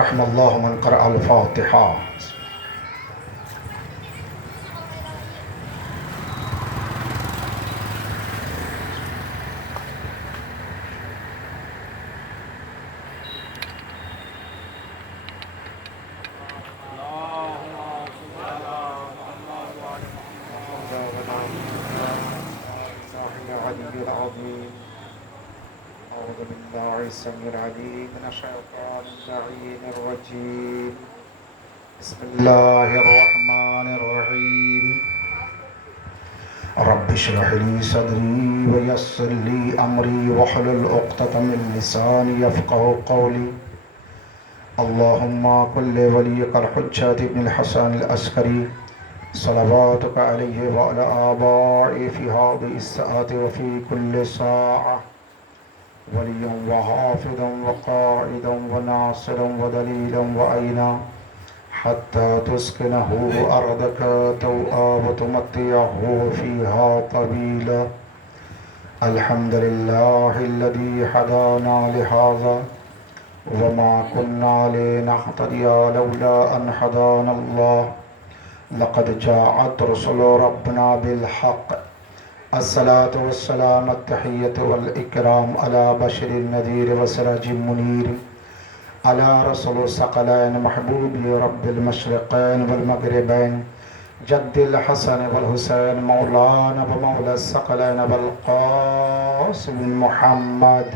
রাহমাল্লাহু মান ক্বারা আল ফাতিহা। أعوذ بالله السميع العليم من الشيطان اللعين الرجيم. بسم الله الرحمن الرحيم. رب اشرح لي صدري ويسر لي أمري واحلل عقدة من لساني يفقهوا قولي. اللهم كل وليك الحجة بن الحسن العسكري صلواتك عليه وعلى آبائه في هذه الساعة وفي كل ساعة وليا وحافظا وقائدا وناصرا ودليلا وعينا حتى تسكنه أرضك توءا وتمتعه فيها طويلا. الحمد لله الذي هدانا لهذا وما كنا لنهتدي لولا أن هدانا الله. لقد جاءت رسل ربنا بالحق. الصلاة والسلام التحية والإكرام على بشر النذير وسراج منير على رسول الثقلين محبوب رب المشرقين والمغربين جد الحسن والحسين مولانا ومولى الثقلين والقاسم محمد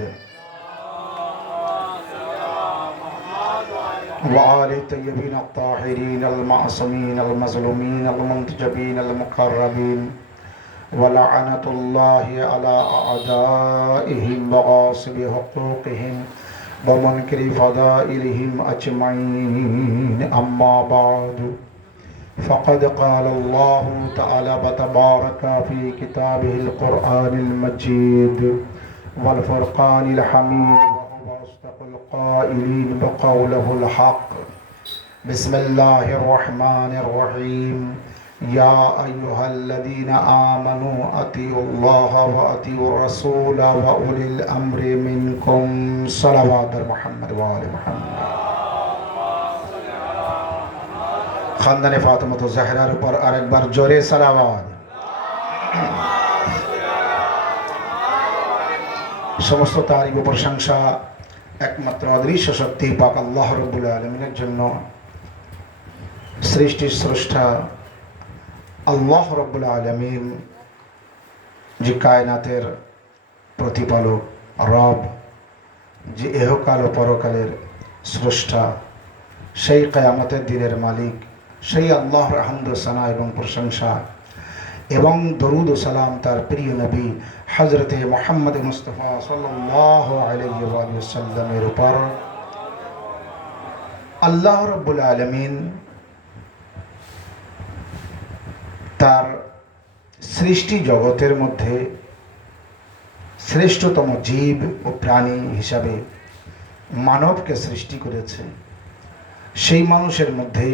وآل الطيبين الطاهرين المعصومين المظلومين المنتجبين المقربين. ولعنة الله على أعدائهم وغاصب حقوقهم ومنكر فضائلهم أجمعين. أما بعد فقد قال الله تعالى وتبارك في كتابه القرآن المجيد والفرقان الحميد وهو أصدق القائلين بقوله الحق. بسم الله الرحمن الرحيم. يا أيها الذين آمنوا أطيعوا الله وأطيعوا الرسول وأولي الأمر منكم. صلوات محمد وآل محمد. খানদানে ফাতেমা জাহরার উপর আরেকবার জোরে সালাওয়াত। সমস্ত তারিফ ও প্রশংসা একমাত্র অদৃশ্য শক্তি পাক আল্লাহ রাব্বুল আলামিনের জন্য। সৃষ্টির স্রষ্টা আল্লাহ রাব্বুল আলামিন, যে কায়নাতের প্রতিপালক রব, যে ইহকাল ও পরকালের স্রষ্টা, সেই কিয়ামতের দিনের মালিক, সেই আল্লাহর হামদ সানা এবং প্রশংসা এবং দরুদ ও সালাম তার প্রিয় নবী হযরতে মুহাম্মদ মুস্তাফা সাল্লাল্লাহু আলাইহি ওয়া সাল্লামের উপর। আল্লাহ রাব্বুল আলামিন তার সৃষ্টি জগতের মধ্যে শ্রেষ্ঠতম জীব ও প্রাণী হিসাবে মানবকে সৃষ্টি করেছে। সেই মানুষের মধ্যে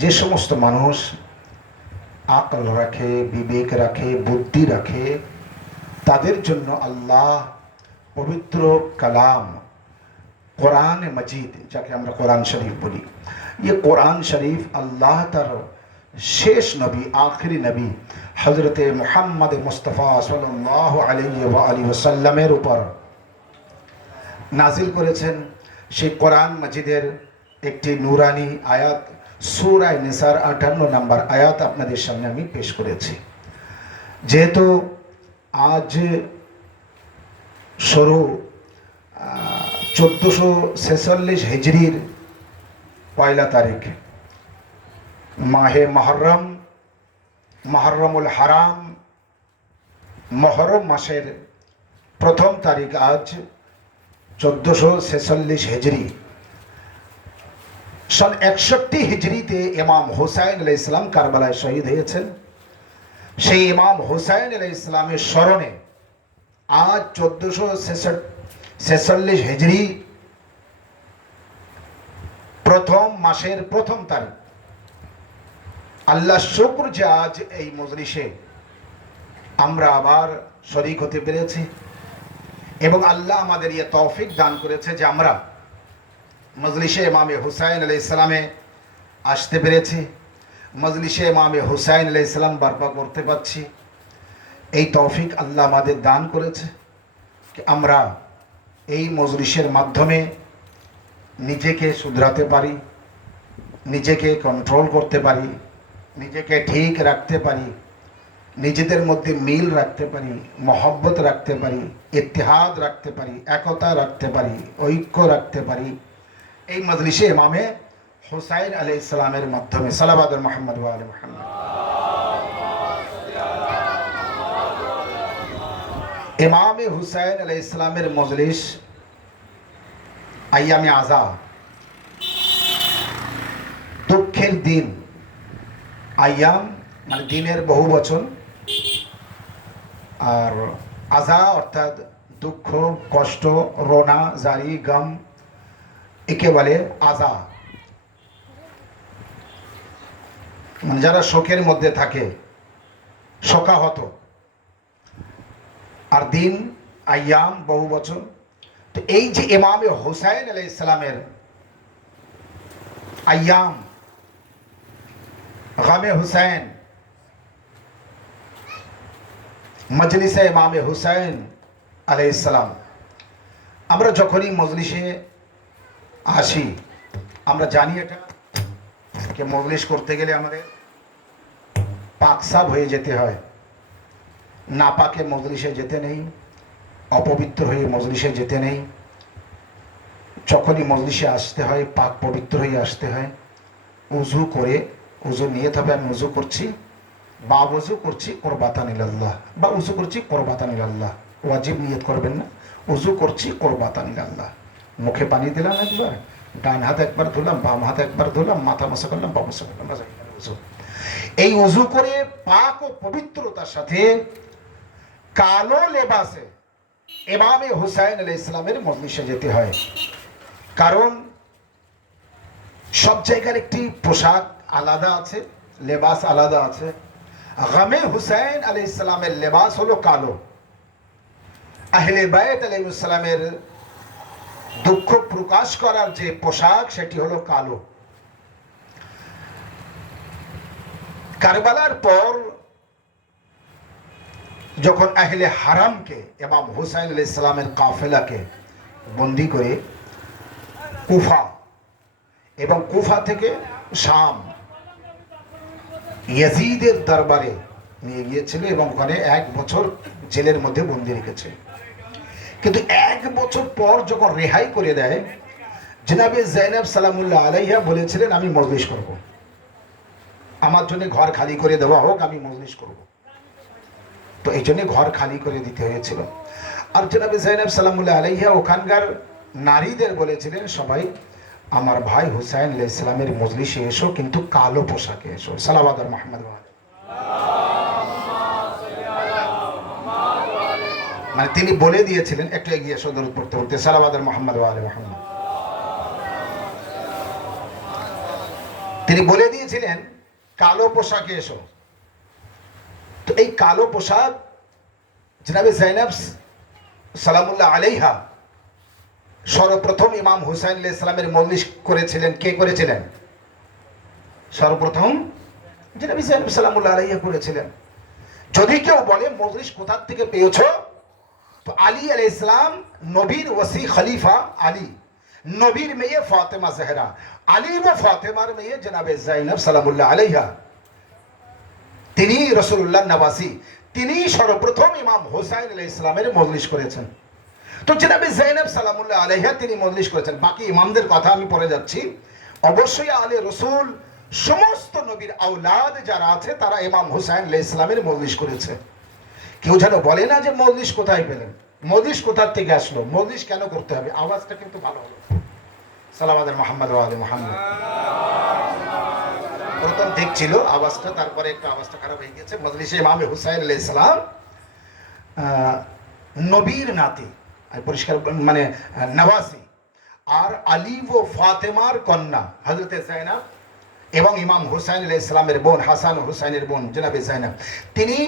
যে সমস্ত মানুষ আকল রাখে, বিবেক রাখে, বুদ্ধি রাখে, তাদের জন্য আল্লাহ পবিত্র কালাম কোরআন মজিদ, যাকে আমরা কোরআন শরীফ বলি, ये কোরআন শরীফ আল্লাহ তার শেষ নবী, আখেরি নবী হযরতে মুহাম্মদ মুস্তাফা সাল্লাল্লাহু আলাইহি ওয়া আলিহি ওয়াসাল্লামের উপর নাজিল করেছেন। সেই কোরআন মজিদের একটি নূরানি আয়াত সূরা নিসার 58 নম্বর আয়াত আপনাদের সামনে আমি পেশ করেছি। যেহেতু আজ শুরু 1446 হিজরির 1 তারিখ, মাহে মুহররম, মুহররমুল হারাম, মুহররম মাসের প্রথম তারিখ আজ 1446 হিজরি। सन 61 হিজরিতে ইমাম হুসাইন আলাইহিস সালাম কারবালায় শহীদ হয়েছেন। সেই ইমাম হুসাইন আলাইহিস সালামের স্মরণে আজ 1446 হিজরি প্রথম মাসের প্রথম তারিখ। আল্লাহ শুকর যে আজ এই মজলিসে আমরা আবার শরীক হতে পেরেছি এবং আল্লাহ আমাদের তৌফিক দান করেছে যে আমরা মজলিসে ইমামে হুসাইন আলাইহিস সালামে আসতে পেরেছি, মজলিসে ইমামে হুসাইন আলাইহিস সালাম বারবার করতে পারছি। এই তৌফিক আল্লাহ আমাদের দান করেছে কি আমরা এই মজলিসের মাধ্যমে নিজেকে শুধরাতে পারি, নিজেকে কন্ট্রোল করতে পারি, নিজেকে ঠিক রাখতে পারি, নিজেদের মধ্যে মিল রাখতে পারি, মহব্বত রাখতে পারি, ইত্তেহাদ রাখতে পারি, একতা রাখতে পারি, ঐক্য রাখতে পারি এই মজলিসে ইমামে হুসাইন আলাইহিস সালামের মাধ্যমে। সালাওয়াত মুহাম্মদ ওয়া আলি মুহাম্মদ। ইমামে হুসাইন আলাইহিস সালামের মজলিস আইয়ামে আযা, দুঃখের দিন। আইয়াম মানে দিনের বহু বচন, আর আযা অর্থাৎ দুঃখ, কষ্ট, রোনা, জারি, গম, একে বলে আযা। মানে যারা শোকের মধ্যে থাকে, শোকাহত। আর দিন আইয়াম বহু বচন। তো এই যে ইমামে হুসাইন আলাইহিস সালামের আইয়াম, গামে হুসাইন, মজলিসে ইমামে হুসাইন আলাইহিস সালাম, আমরা যখনই মজলিসে আসি আমরা জানি এটা যে মজলিস করতে গেলে আমাদের পাকসাব হয়ে যেতে হয়। না পাকে মজলিসে যেতে নেই, অপবিত্র হয়ে মজলিসে যেতে নেই। যখনই মজলিসে আসতে হয় পাক পবিত্র হয়ে আসতে হয়। উজু করে, উজু নিয়ে তবে আমি উজু করছি বা উজু করছি কুরবাতান ইলাল্লাহ, বা উজু করছি কুরবাতান ইলাল্লাহ, ওয়াজিব নিয়ত করবেন না। উজু করছি কুরবাতান ইলাল্লাহ। মুখে পানি দিলাম একবার, ডান হাত একবার ধুলাম, বাম হাত একবার ধুলাম, মাথা মশা করলাম, পা মশা করলাম, উজু। এই উজু করে পাক ও পবিত্রতার সাথে কালো লেবাসে ইমামে হুসাইন আলাইহিস সালামের মজলিসে যেতে হয়। কারণ সব জায়গার একটি পোশাক আলাদা আছে, লেবাস আলাদা আছে। গামে হুসাইন আলাইহিস সালামের লেবাস হলো কালো। আহলে বাইত আলাইহিস সালামের দুঃখ প্রকাশ করার যে পোশাক সেটি হলো কালো। কারবালার পর যখন আহলে হারামকে ইমাম হুসাইন আলাইহিস সালামের কাফেলাকে বন্দী করে কুফা এবং কুফা থেকে শাম ইয়াজিদের দরবারে নিয়ে গিয়েছিল এবং ওখানে 1 বছর জেলের মধ্যে বন্দী রেখেছে। কিন্তু 1 বছর পর যখন রেহাই করে দেয়, জনাবে জাইনাব সালামুল্লাহ আলাইহা বলেছিলেন আমি মজলিস করব, আমার জন্য ঘর খালি করে দেওয়া হোক, আমি মজলিস করব। তো এই জন্য ঘর খালি করে দিতে হয়েছিল। আর জনাবে জাইনাব সালামুল্লাহ আলাইহা ওখানকার নারীদের বলেছিলেন সবাই আমার ভাই হুসাইন আলাইহিস সালামের মজলিসে এসো, কিন্তু কালো পোশাকে এসো। সালাওয়াত মুহাম্মদ। মানে তিনি বলে দিয়েছিলেন, একটু এগিয়ে এসো দরুদ পড়তে পড়তে, সালাওয়াত মুহাম্মদ ওয়া আলি মুহাম্মদ। তিনি বলে দিয়েছিলেন কালো পোশাকে এসো। তো এই কালো পোশাক জনাবে জাইনাব সালামুল্লাহ আলাইহা সর্বপ্রথম ইমাম হুসাইন আলাইহিস সালামের মজলিস করেছিলেন। কে করেছিলেন? সর্বপ্রথম জনাবে জাইনাব সালামুল্লাহ আলাইহা করেছিলেন। যদি কেউ বলে মজলিস কোথা থেকে পেয়েছো, তো আলী আলাইহিস সালাম নবীর ওসি খলিফা আলী, নবীর মেয়ে ফাতেমা জাহরা, আলী ও ফাতেমার মেয়ে জনাবে জাইনাব সালামুল্লাহ আলাইহা, তিনি রাসূলুল্লাহ নওয়াসি, তিনি সর্বপ্রথম ইমাম হুসাইন আলাইহিস সালামের মজলিস করেছেন। তো জনাবে জাইনাব সালামুল্লাহ আলাইহা তিনি মজলিস করেছেন। বাকি ইমামদের কথা আমি পরে যাচ্ছি। অবশ্যই আলে রসুল সমস্ত নবীর আওলাদ যারা আছে তারা ইমাম হুসাইন আলাইহিস সালামের মজলিস করেছে। কেউ যেন বলে না যে মজলিস কোথায় পেলেন, মজলিস কোথা থেকে আসলো, মজলিস কেন করতে হবে। আওয়াজটা কিন্তু ভালো হলো। সালাওয়াত মুহাম্মদ ওয়া আলি মুহাম্মদ। প্রথম ঠিক ছিল আওয়াজটা, তারপরে একটু আওয়াজটা খারাপ হয়ে গেছে। মজলিসে ইমামে হুসাইন আলাইহিস সালাম নবীর নাতি, পরিষ্কার মানে নওয়াসি, আর আলী ও ফাতেমার কন্যা হযরতে জাইনাব এবং ইমাম হুসাইন আলাইহিস সালামের বোন হাসান ও হুসাইনের বোন জনাবে জাইনাব, তিনি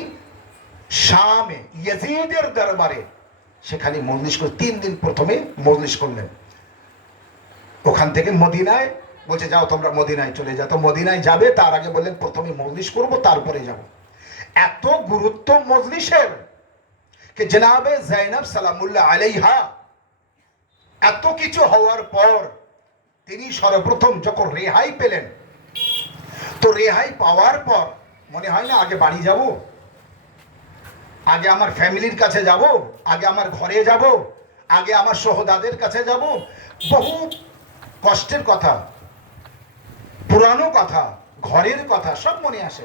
শামে ইয়াজিদের দরবারে সেখানে মজলিস করে 3 দিন প্রথমে মজলিস করলেন। ওখান থেকে মদিনায় বলছে যাও তোমরা মদিনায় চলে যাও। তো মদিনায় যাবে তার আগে বললেন প্রথমে মজলিস করব তারপরে যাব। এত গুরুত্ব মজলিসের যে জনাবে জাইনাব সালামুল্লাহ আলাইহা এত কিছু হওয়ার পর তিনি সর্বপ্রথম যখন রেহাই পেলেন, তো রেহাই পাওয়ার পর মনে হয় না আগে বাড়ি যাব, আগে আমার ফ্যামিলির কাছে যাব, আগে আমার ঘরে যাব, আগে আমার সহদাদের কাছে যাব। বহু কষ্টের কথা, পুরানো কথা, ঘরের কথা সব মনে আসে।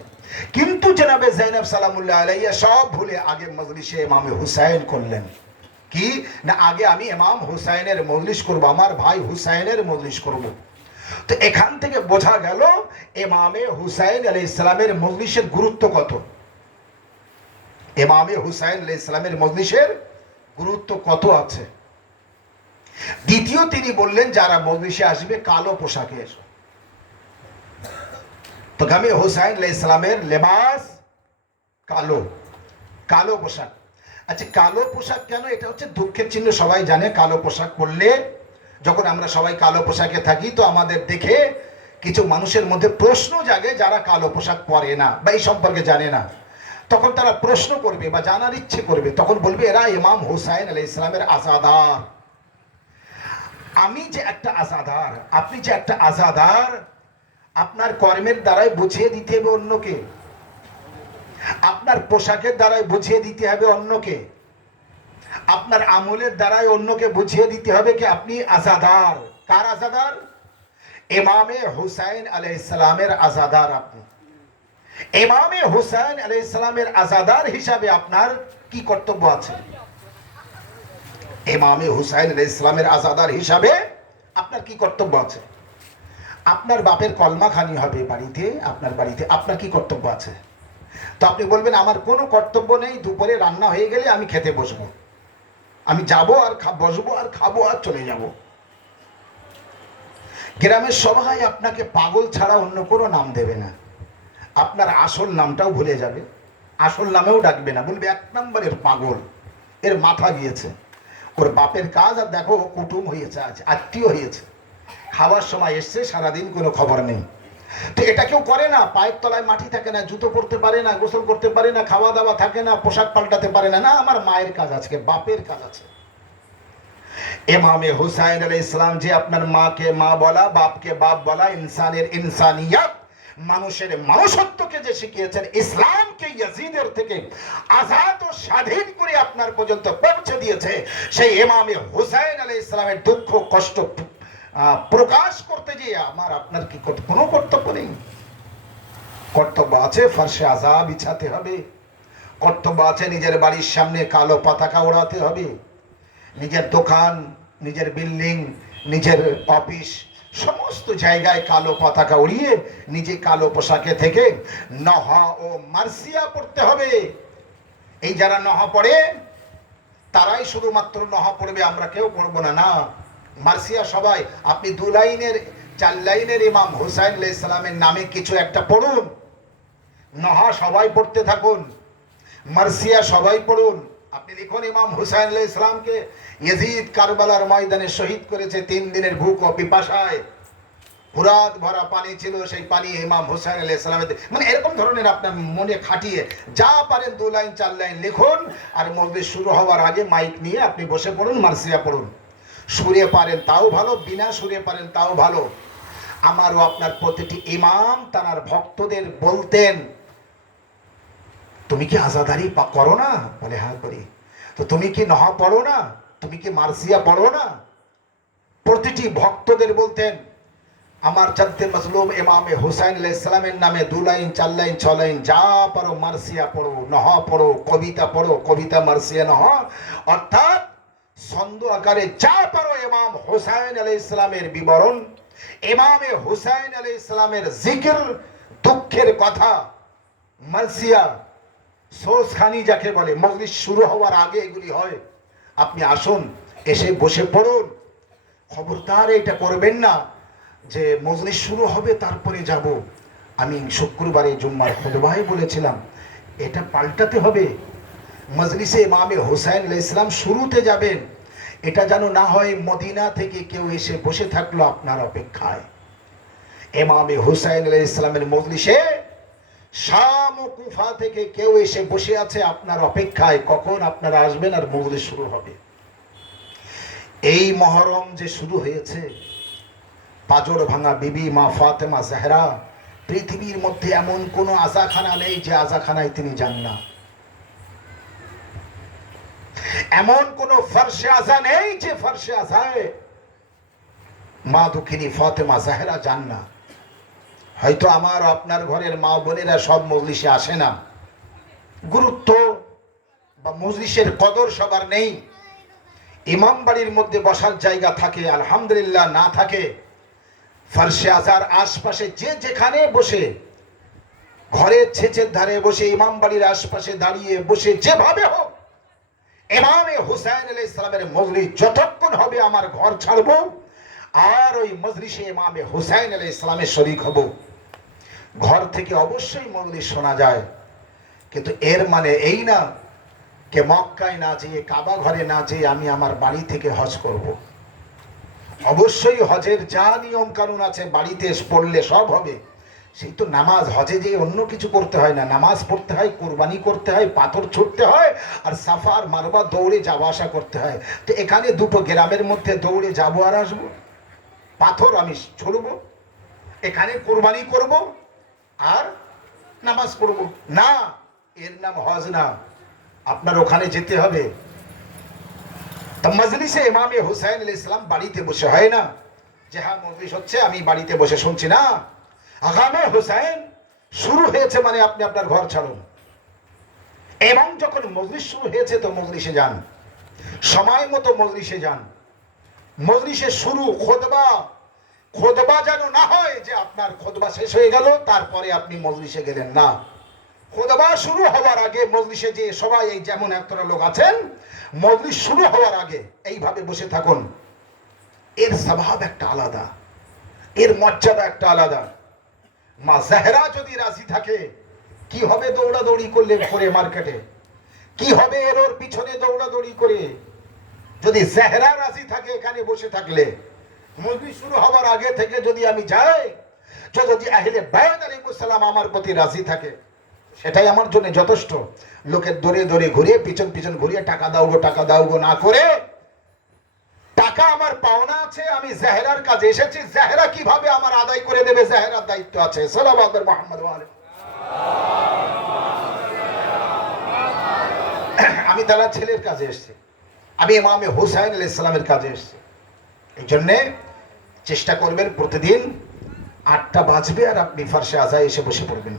কিন্তু জনাবে জাইনাব সালামুল্লাহ আলাইহা সব ভুলে আগে মজলিসে ইমামে হুসাইন করলেন। কি না, আগে আমি ইমাম হুসাইনের মজলিস করব, আমার ভাই হুসাইনের মজলিস করব। তো এখান থেকে বোঝা গেল ইমামে হুসাইন আলাইহিস সালামের মজলিসের গুরুত্ব কত। ইমামে হুসাইন আলাইহিস সালামের মজলিসের গুরুত্ব কত আছে। দ্বিতীয় তিনি বললেন যারা মজলিসে আসবে কালো পোশাকে এসো। তো ইমামে হুসাইন আলাইহিস সালামের লেবাস কালো, কালো পোশাক। আচ্ছা কালো পোশাক কেন? এটা হচ্ছে দুঃখের চিহ্ন, সবাই জানে কালো পোশাক পরলে, যখন আমরা সবাই কালো পোশাকে থাকি তো আমাদের দেখে কিছু মানুষের মধ্যে প্রশ্ন জাগে যারা কালো পোশাক পরে না বা এই সম্পর্কে জানে না। তখন তারা প্রশ্ন করবে বা জানার ইচ্ছে করবে, তখন বলবে এরা ইমাম হুসাইন আলাইহিস সালামের আজাদার। আমি যে একটা আজাদার, আপনি যে একটা আজাদার, আপনার কর্মের দ্বারাই বুঝিয়ে দিতে হবে অন্যকে, আপনার পোশাকের দ্বারাই বুঝিয়ে দিতে হবে অন্যকে, আপনার আমলের দ্বারাই অন্যকে বুঝিয়ে দিতে হবে কি আপনি আজাদার। কার আজাদার? ইমামে হুসাইন আলাইহিস সালামের আজাদার আপনি। ইমামে হুসাইন আলাইহিস সালামের আজাদার হিসাবে আপনার কি কর্তব্য আছে? ইমামে হুসাইন আলাইহিস সালামের আজাদার হিসাবে আপনার কি কর্তব্য আছে? আপনার বাপের কলমা খানি হবে বাড়িতে, আপনার বাড়িতে আপনার কি কর্তব্য আছে? তো আপনি বলবেন আমার কোনো কর্তব্য নেই, দুপুরে রান্না হয়ে গেলে আমি খেতে বসবো, আমি যাব আর বসবো আর খাবো আর চলে যাব। গ্রামের সবাই আপনাকে পাগল ছাড়া অন্য কোনো নাম দেবে না, আপনার আসল নামটাও ভুলে যাবে, আসল নামেও ডাকবে না, বলবে এক নম্বরের পাগল, এর মাথা গিয়েছে, ওর বাপের কাজ আর দেখো কুটুম হয়েছে, আজ আত্মীয় হয়েছে, খাওয়ার সময় এসছে সারাদিন কোনো খবর নেই। তো এটা কেউ করে না, পায়ের তলায় মাটি থাকে না, জুতো পরতে পারে না, গোসল করতে পারে না, খাওয়া দাওয়া থাকে না, পোশাক পাল্টাতে পারে না, না আমার মায়ের কাজ আজকে, বাপের কাজ আছে। ইমামে হুসাইন আলাইহিস সালাম যে আপনার মাকে মা বলা, বাপকে বাপ বলা, ইনসানের ইনসানিয়াত, মানুষের মানুষত্বকে যে শিখিয়েছেন, ইসলামকে ইয়াজিদের থেকে আজাদ ও স্বাধীন করে আপনার পর্যন্ত পৌঁছে দিয়েছে, সেই ইমামে হুসাইন আলাইহিস সালামের দুঃখ কষ্ট প্রকাশ করতে গিয়ে আমার আপনার কি কোনো কর্তব্য নেই? কর্তব্য আছে ফারশে আযাব বিছাতে হবে, কর্তব্য আছে নিজের বাড়ির সামনে কালো পতাকা ওড়াতে হবে, নিজের দোকান, নিজের বিল্ডিং, নিজের অফিস সমস্ত জায়গায় কালো পতাকা উড়িয়ে নিজে কালো পোশাকে থেকে নহা ও মার্সিয়া পড়তে হবে। এই যারা নহা পড়ে তারাই শুধুমাত্র নহা পড়বে, আমরা কেউ পড়বো না, না মার্সিয়া সবাই। আপনি 2 লাইনের 4 লাইনের ইমাম হুসাইন আলাইহিস সালামের নামে কিছু একটা পড়ুন, নহা সবাই পড়তে থাকুন, মার্সিয়া সবাই পড়ুন। আপনি লিখুন ইমাম হুসাইন আলাইহিস সালামকে ইয়াজিদ কারবালার ময়দানে শহীদ করেছে 3 দিনের ভুক ও পিপাসায়, ফুরাত ভরা পানি ছিল, সেই পানি ইমাম হুসাইন আলাইহিস সালামের, মানে এরকম ধরনের আপনার মনে খাটিয়ে যা পারেন 2 লাইন 4 লাইন লিখুন, আর মজলিস শুরু হওয়ার আগে মাইক নিয়ে আপনি বসে পড়ুন, মার্সিয়া পড়ুন। সুরে পারেন তাও ভালো, বিনা সুরে পারেন তাও ভালো। আমারও আপনার প্রতিটি ইমাম তার ভক্তদের বলতেন তুমি কি আজাদারি করো না? বলে হ্যাঁ করি। তো তুমি কি নহা পড়ো না? তুমি কি মার্সিয়া পড়ো না? প্রতিটি ভক্তদের বলতেন আমার চাঁদতে মজলুম ইমামে হুসাইন আলাইহিস সালামের নামে 2 লাইন 4 লাইন 6 লাইন যা পারো মার্সিয়া পড়ো, নহা পড়ো, কবিতা পড়ো, কবিতা মার্সিয়া নহা, অর্থাৎ ছন্দ আকারে যা পারো ইমাম হুসাইন আলাইহিস সালামের বিবরণ, ইমামে হুসাইন আলাইহিস সালামের জিকির, দুঃখের কথা, মার্সিয়া, সোজখানি যাকে বলে, মজলিস শুরু হওয়ার আগে এগুলি হয়। আপনি আসুন, এসে বসে পড়ুন। খবরদার এটা করবেন না যে মজলিস শুরু হবে তারপরে যাব। আমি শুক্রবারে জুম্মার খুতবায় বলেছিলাম এটা পাল্টাতে হবে। মজলিসে ইমামে হুসাইন আলাইহিস সালাম শুরুতে যাবেন, এটা যেন না হয় মদিনা থেকে কেউ এসে বসে থাকলো আপনার অপেক্ষায়। ইমামে হুসাইন আলাইহিস সালামের মজলিসে শাম ও কুফা থেকে কেউ এসে বসে আছে আপনার অপেক্ষায়, কখন আপনারা আসবেন আর মজলিস শুরু হবে। এই মহরম যে শুরু হয়েছে, পাজর ভাঙা বিবি মা ফাতেমা জাহরা, পৃথিবীর মধ্যে এমন কোন আজাখানা নেই যে আজাখানায় তিনি যান না, এমন কোন ফারশে আজা নেই যে ফারশে আজায় মা দুঃখিনী ফাতেমা জাহরা যান না। হয়তো আমার আপনার ঘরের মা বোনেরা সব মজলিসে আসে না, গুরুত্ব বা মজলিসের কদর সবার নেই। ইমাম বাড়ির মধ্যে বসার জায়গা থাকে আলহামদুলিল্লাহ, না থাকে ফারশে আজার আশপাশে যে যেখানে বসে, ঘরের ছেচের ধারে বসে, ইমাম বাড়ির আশপাশে দাঁড়িয়ে বসে, যেভাবে হোক ইমামে হুসাইন আলাইহিস সালামের মজলিস যতক্ষণ হবে আমার ঘর ছাড়বো আর ওই মজলিসে ইমামে হুসাইন আলাইহিস সালামের শরীক হব। ঘর থেকে অবশ্যই মজলিস শোনা যায়, কিন্তু এর মানে এই না কে মক্কায় না যেয়ে, কাবা ঘরে না যেয়ে আমি আমার বাড়ি থেকে হজ করব। অবশ্যই হজের যা নিয়ম কানুন আছে বাড়িতে পড়লে সব হবে। সেই তো নামাজ, হজে যে অন্য কিছু করতে হয় না, নামাজ পড়তে হয়, কোরবানি করতে হয়, পাথর ছুটতে হয়, আর সাফার মারবা দৌড়ে যাওয়া আসা করতে হয়। তো এখানে দুটো গ্রামের মধ্যে দৌড়ে যাবো আর আসবো, পাথর আমি ছুড়বো, এখানে কোরবানি করব আর নামাজ পড়ব না, এর নাম হজ না। আপনার ওখানে যেতে হবে। তা মজলিসে ইমামে হুসাইন আলাইহিস সালাম বাড়িতে বসে হয় না যে হ্যাঁ মজলিস হচ্ছে আমি বাড়িতে বসে শুনছি, না। আগামে হুসাইন শুরু হয়েছে মানে আপনি আপনার ঘর ছাড়ুন, এবং যখন মজলিস শুরু হয়েছে তো মজলিসে যান, সময় মতো মজলিসে যান। মজলিসের শুরু খুতবা, খুতবা যেন না হয় যে আপনার খুতবা শেষ হয়ে গেল তারপরে আপনি মজলিসে গেলেন, না। খুতবা শুরু হওয়ার আগে মজলিসে যে সবাই, এই যেমন একটা লোক আছেন, মজলিস শুরু হওয়ার আগে এইভাবে বসে থাকুন। এর স্বভাব একটা আলাদা, এর মর্যাদা একটা আলাদা। মা জাহরা যদি রাজি থাকে, কি হবে দৌড়াদৌড়ি করলে ঘুরে মার্কেটে, কি হবে এর ওর পিছনে দৌড়াদৌড়ি করে? যদি জাহরা রাজি থাকে এখানে বসে থাকলে, মজলিস শুরু হওয়ার আগে থেকে যদি আমি যাই, যদি আহলে বায়ত আলাইহিস সালাম আমার প্রতি রাজি থাকে, সেটাই আমার জন্য যথেষ্ট। লোকের দৌড়ে দৌড়ে ঘুরিয়ে পিছন পিছন ঘুরিয়ে টাকা দাও গো না করে, টাকা আমার পাওনা আছে, আমি জাহরার কাজে এসেছি, জাহরা কিভাবে আমার আদায় করে দেবে, জাহরার দায়িত্ব আছে। সাল্লাল্লাহু আলাইহি মুহাম্মদ ওয়া আলিহি। আমি তার ছেলের কাজে এসেছি, আমি ইমামে হুসাইন আলাইহিস সালামের কাজে এসেছি। এই জন্যে চেষ্টা করবেন প্রতিদিন 8টা বাজবে আর আপনি ফারশে আজায় এসে বসে পড়বেন।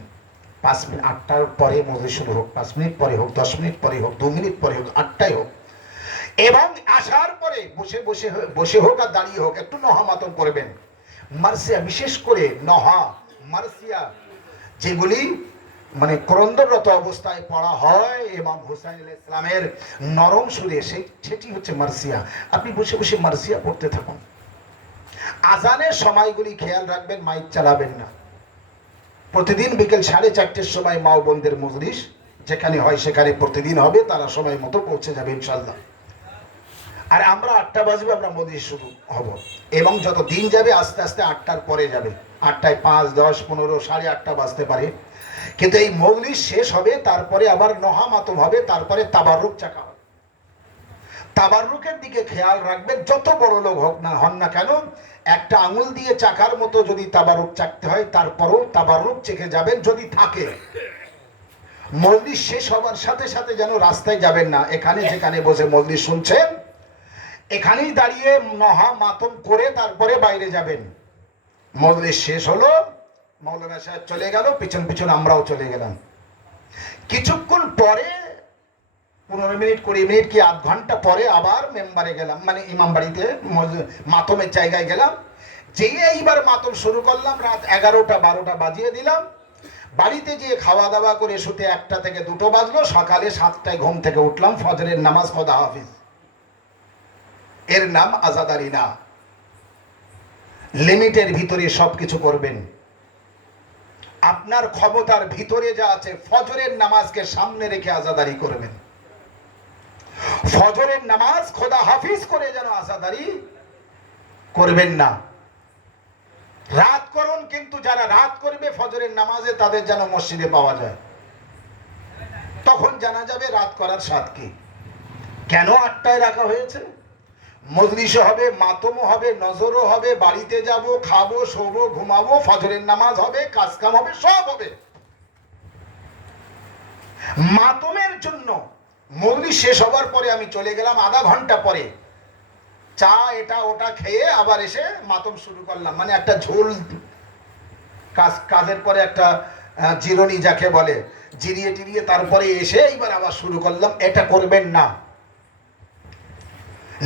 5 মিনিট, 8টার পরে মজলিস শুরু হোক, 5 মিনিট পরে হোক, 10 মিনিট পরে হোক, 2 মিনিট পরে হোক, 8টায় হোক, এবং আসার পরে বসে হোক আর দাঁড়িয়ে হোক একটু নহা মাতম করবেন। মার্সিয়া, বিশেষ করে নহা মার্সিয়া যেগুলি মানে ক্রন্দনরত অবস্থায় পড়া হয় ইমাম হুসাইন আলাইহিস সালামের নরম সুরে, সেটি হচ্ছে মার্সিয়া। আপনি বসে বসে মার্সিয়া পড়তে থাকুন। আজানের সময়গুলি খেয়াল রাখবেন, মাইক চালাবেন না। প্রতিদিন বিকেল 4:30টার সময় মা বোনদের মজলিস যেখানে হয় সেখানে প্রতিদিন হবে, তারা সময় মতো পৌঁছে যাবে ইনশাআল্লাহ। আর আমরা 8টা বাজবে, আমরা মজলিস শুরু হব, এবং যত দিন যাবে আস্তে আস্তে 8টার পরে যাবে, 8টায় 5, 10, 15, 8:30 বাজতে পারে। কিন্তু এই মজলিস শেষ হবে, তারপরে আবার নহা মাতম হবে, তারপরে তাবাররুক চাকা হবে। তাবাররুকের দিকে খেয়াল রাখবেন, যত বড় লোক হোক না হন না কেন, একটা আঙুল দিয়ে চাকার মতো যদি তাবাররুক চাকতে হয় তারপরও তাবাররুক চেখে যাবেন যদি থাকে। মজলিস শেষ হবার সাথে সাথে যেন রাস্তায় যাবেন না, এখানে যেখানে বসে মজলিস শুনছেন এখানেই দাঁড়িয়ে নহা মাতম করে তারপরে বাইরে যাবেন। মজলিস শেষ হলো, মৌলানা সাহেব চলে গেল, পিছন পিছন আমরাও চলে গেলাম। কিছুক্ষণ পরে 15 মিনিট 20 মিনিট কি আধ ঘন্টা পরে আবার মেম্বারে গেলাম, মানে ইমাম বাড়িতে মাতমের জায়গায় গেলাম। যেই এইবার মাতম শুরু করলাম, রাত 11টা 12টা বাজিয়ে দিলাম। বাড়িতে গিয়ে খাওয়া দাওয়া করে শুতে 1টা থেকে 2টো বাজলো। সকালে 7টায় ঘুম থেকে উঠলাম, ফজরের নামাজ, খোদা হাফিজ। এর নাম আজাদারি না। লিমিটের ভিতরে সবকিছু করবেন। আপনার ক্ষমতার ভিতরে যা আছে, ফজরের নামাজকে সামনে রেখে আজাদারি করবেন। ফজরের নামাজ খোদা হাফিজ করে যেন আজাদারি করবেন না। রাত করুন, কিন্তু যারা রাত করবে ফজরের নামাজে তাদের যেন মসজিদে পাওয়া যায়। তখন জানা যাবে রাত করার স্বাদ কি। কেন 8টায় রাখা হয়েছে? মজলিসও হবে, মাতমও হবে, নজরও হবে, বাড়িতে যাব, খাবো, শোবো, ঘুমাবো, ফজরের নামাজ হবে, কাজ কাম হবে, সব হবে। মাতমের জন্য মজলিস শেষ হবার পরে আমি চলে গেলাম, আধা ঘন্টা পরে চা এটা ওটা খেয়ে আবার এসে মাতম শুরু করলাম। মানে একটা ঝোল, কাজের পরে একটা জিরনি যাকে বলে, জিরিয়ে টিরিয়ে তারপরে এসে এইবার আবার শুরু করলাম। এটা করবেন না।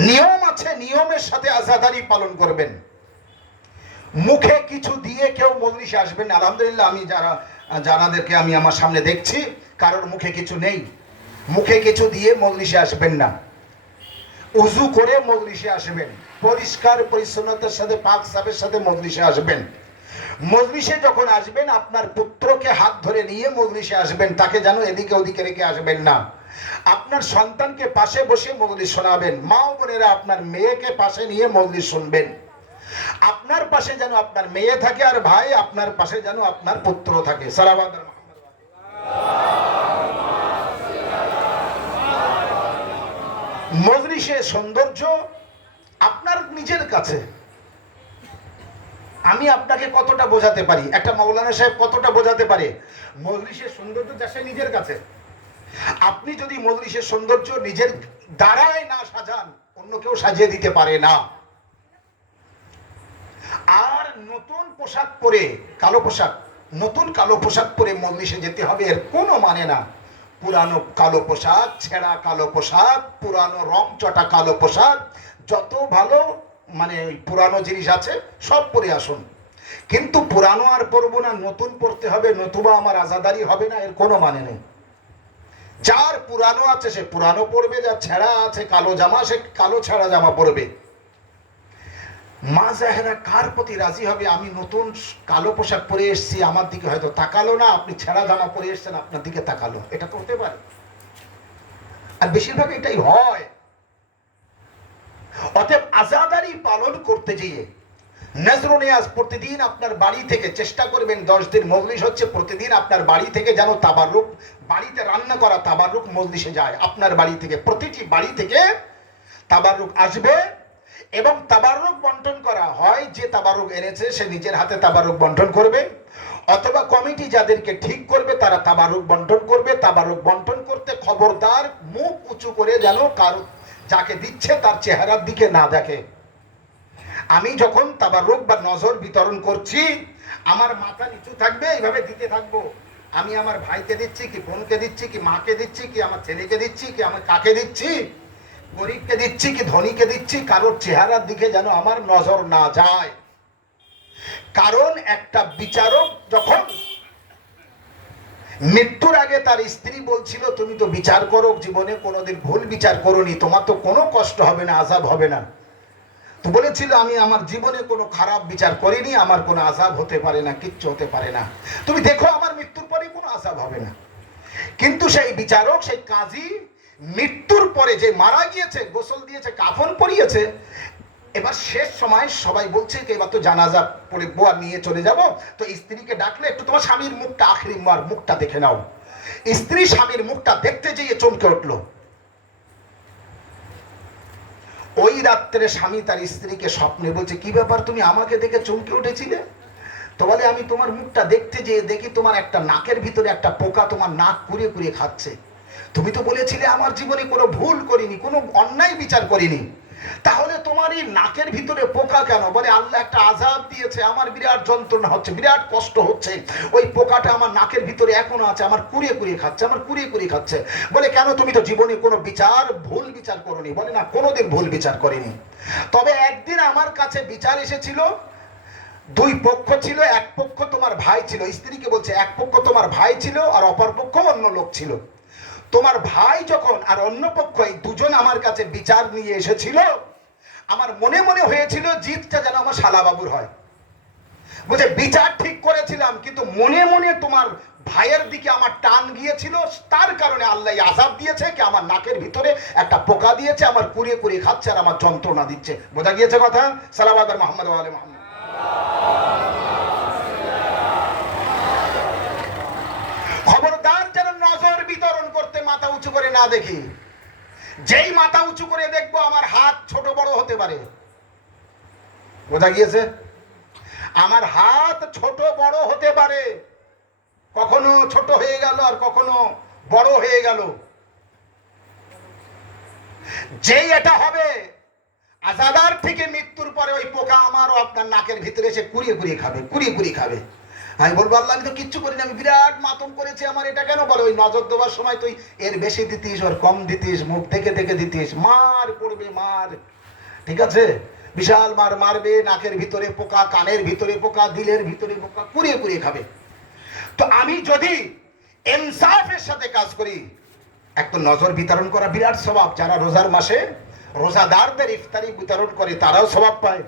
নিয়ম আছে, নিয়মের সাথে আজাদারি পালন করবেন। মুখে কিছু দিয়ে কেউ মজলিসে আসবেন না। আলহামদুলিল্লাহ, আমি যারাদেরকে আমি আমার সামনে দেখছি কারোর মুখে কিছু নেই। মুখে কিছু দিয়ে মজলিসে আসবেন না। উজু করে মজলিসে আসবেন, পরিষ্কার পরিচ্ছন্নতার সাথে পাক সাফের সাথে মজলিসে আসবেন। মজলিসে যখন আসবেন আপনার পুত্রকে হাত ধরে নিয়ে মজলিসে আসবেন, তাকে যেন এদিকে ওদিকে রেখে আসবেন না। আপনার সন্তানকে পাশে বসে মজলিস শোনাবেন। মা ও বোনেরা আপনার মেয়েকে পাশে নিয়ে মজলিস শুনবেন। আপনার পাশে যেন আপনার মেয়ে থাকে, আর ভাই আপনার পাশে যেন আপনার পুত্র থাকে। সালাওয়াত। মজলিসের সৌন্দর্য আপনার নিজের কাছে। আমি আপনাকে কতটা বোঝাতে পারি, একটা মৌলানা সাহেব কতটা বোঝাতে পারে, মজলিসের সৌন্দর্য যা সে নিজের কাছে। আপনি যদি মজলিসের সৌন্দর্য নিজের দ্বারায় না সাজান, অন্য কেউ সাজিয়ে দিতে পারে না। আর নতুন পোশাক পরে, কালো পোশাক, নতুন কালো পোশাক পরে মজলিসে যেতে হবে, এর কোনো মানে না। পুরানো কালো পোশাক, ছেঁড়া কালো পোশাক, পুরানো রং চটা কালো পোশাক, যত ভালো মানে পুরানো জিনিস আছে সব পরে আসুন। কিন্তু পুরানো আর পরবো না, নতুন পরতে হবে, নতুবা আমার আজাদারি হবে না, এর কোনো মানে নেই। যার পুরানো আছে সে পুরানো পরবে, যার ছেঁড়া আছে কালো জামা সে কালো ছেঁড়া জামা পরবে। মা জাহেরা কার প্রতি রাজি হবে? আমি নতুন কালো পোশাক পরে এসেছি, আমার দিকে হয়তো তাকালো না, আপনি ছেঁড়া জামা পরে এসছেন আপনার দিকে তাকালো, এটা করতে পারে? আর বেশিরভাগ এটাই হয়। অতএব আজাদারি পালন করতে গিয়ে নজর নিয়াজ প্রতিদিন আপনার বাড়ি থেকে চেষ্টা করবেন। 10 দিন মজলিস হচ্ছে, প্রতিদিন আপনার বাড়ি থেকে যেন তাবাররুক, বাড়িতে রান্না করা তাবাররুক মজলিসে যায়। আপনার বাড়ি থেকে, প্রতিটি বাড়ি থেকে তাবাররুক আসবে এবং তাবাররুক বন্টন করা হয়। যে তাবাররুক এনেছে সে নিজের হাতে তাবাররুক বন্টন করবে, অথবা কমিটি যাদেরকে ঠিক করবে তারা তাবাররুক বন্টন করবে। তাবাররুক বন্টন করতে খবরদার মুখ উঁচু করে যেন কারো, যাকে দিচ্ছে তার চেহারার দিকে না দেখে। আমি যখন তাবাররুক বা নজর বিতরণ করছি, আমার মাথা নিচু থাকবে, এইভাবে দিতে থাকবো। আমি আমার ভাইকে দিচ্ছি কি বোনকে দিচ্ছি কি মাকে দিচ্ছি কি আমার ছেলেকে দিচ্ছি কি আমার কাকে দিচ্ছি, গরিবকে দিচ্ছি কি ধনীকে দিচ্ছি, কারোর চেহারার দিকে যেন আমার নজর না যায়। কারণ একটা বিচারক যখন মৃত্যুর আগে তার স্ত্রী বলছিল, তুমি তো বিচার করো, জীবনে কোনোদিন ভুল বিচার করোনি, তোমার তো কোনো কষ্ট হবে না, আযাব হবে না। তো বলেছিল, আমি আমার জীবনে কোনো খারাপ বিচার করিনি, আমার কোনো আযাব হতে পারে না, কিচ্ছু হতে পারে না, তুমি দেখো আমার মৃত্যুর পরে কোনো আযাব হবে না। কিন্তু সেই বিচারক, সেই কাজী মৃত্যুর পরে যে মারা গিয়েছে, গোসল দিয়েছে, কাফন পরিয়েছে, এবার শেষ সময় সবাই বলছে যে এবার তো জানাজা পড়বো আর নিয়ে চলে যাব, তো স্ত্রীকে ডাকলে, একটু তোমার স্বামীর মুখটা, আখরি মার মুখটা দেখে নাও। স্ত্রী স্বামীর মুখটা দেখতে যেয়ে চমকে উঠলো। ওই রাত্রে স্বামী তার স্ত্রীকে স্বপ্নে বলছে, কি ব্যাপার তুমি আমাকে দেখে চমকে উঠেছিলে? তো বলে, আমি তোমার মুখটা দেখতে যেয়ে দেখি তোমার একটা নাকের ভিতরে একটা পোকা তোমার নাক কুড়িয়ে কুড়িয়ে খাচ্ছে। তুমি তো বলেছিলে আমার জীবনে কোনো ভুল করিনি, কোনো অন্যায় বিচার করিনি, তাহলে তোমার এই নাকের ভিতরে পোকা কেন? বলে, আল্লাহ একটা আযাব দিয়েছে, আমার বিরাট যন্ত্রণা হচ্ছে, বিরাট কষ্ট হচ্ছে, ওই পোকাটা আমার নাকের ভিতরে এখনো আছে, আমার কুড়িয়ে কুড়িয়ে খাচ্ছে, আমার কুড়িয়ে কুড়িয়ে খাচ্ছে। বলে, কেন? তুমি তো জীবনে কোনো বিচার, ভুল বিচার করোনি। বলে, না, কোনোদিন ভুল বিচার করিনি, তবে একদিন আমার কাছে বিচার এসেছিল, দুই পক্ষ ছিল, এক পক্ষ তোমার ভাই ছিল। স্ত্রীকে বলছে, এক পক্ষ তোমার ভাই ছিল আর অপর পক্ষ অন্য লোক ছিল। তোমার ভাই যখন আর অন্য পক্ষ, এই দুজন আমার কাছে বিচার নিয়ে এসেছিল, আমার মনে মনে হয়েছিল জিতটা যেন আমার শালাবাবুর হয়। বলছে, বিচার ঠিক করেছিলাম, কিন্তু মনে মনে তোমার ভাইয়ের দিকে আমার টান গিয়েছিল, তার কারণে আল্লাহ আযাব দিয়েছে, কি আমার নাকের ভিতরে একটা পোকা দিয়েছে, আমার কুড়িয়ে কুড়িয়ে খাচ্ছে আর আমার যন্ত্রণা দিচ্ছে। বোঝা গিয়েছে কথা? সালাওয়াত মুহাম্মদ ওয়া আলি মুহাম্মদ। খবরদার যেন নজর বিতরণ করতে মাথা উঁচু করে না দেখি। যেই মাথা উঁচু করে দেখবো আমার হাত ছোট বড় হতে পারে। বোঝা গিয়েছে? আমার হাত ছোট বড় হতে পারে, কখনো ছোট হয়ে গেল আর কখনো বড় হয়ে গেল। যেই এটা হবে, আজাদার থেকে মৃত্যুর পরে ওই পোকা আমারও আপনার নাকের ভিতরে এসে কুড়িয়ে কুড়িয়ে খাবে, কুড়িয়ে কুড়িয়ে খাবে। আমি বলবো আল্লাহ আমি তো কিচ্ছু করিনি, আমি বিরাট মাতম করেছি, আমার এটা কেন? বলে ওই নজর দেওয়ার সময় তুই এর বেশি দিতিস, ওর কম দিতিস, মুখ দেখে দেখে দিতিস, মার পড়বে মার। ঠিক আছে, বিশাল মার মারবে, নাকের ভিতরে পোকা, কানের ভিতরে পোকা, দিলের ভিতরে পোকা, কুড়িয়ে কুড়িয়ে খাবে। তো আমি যদি ইনসাফের সাথে কাজ করি, একটা নজর বিতরণ করা বিরাট স্বভাব। যারা রোজার মাসে রোজাদারদের ইফতারি বিতরণ করে তারাও স্বভাব পায়,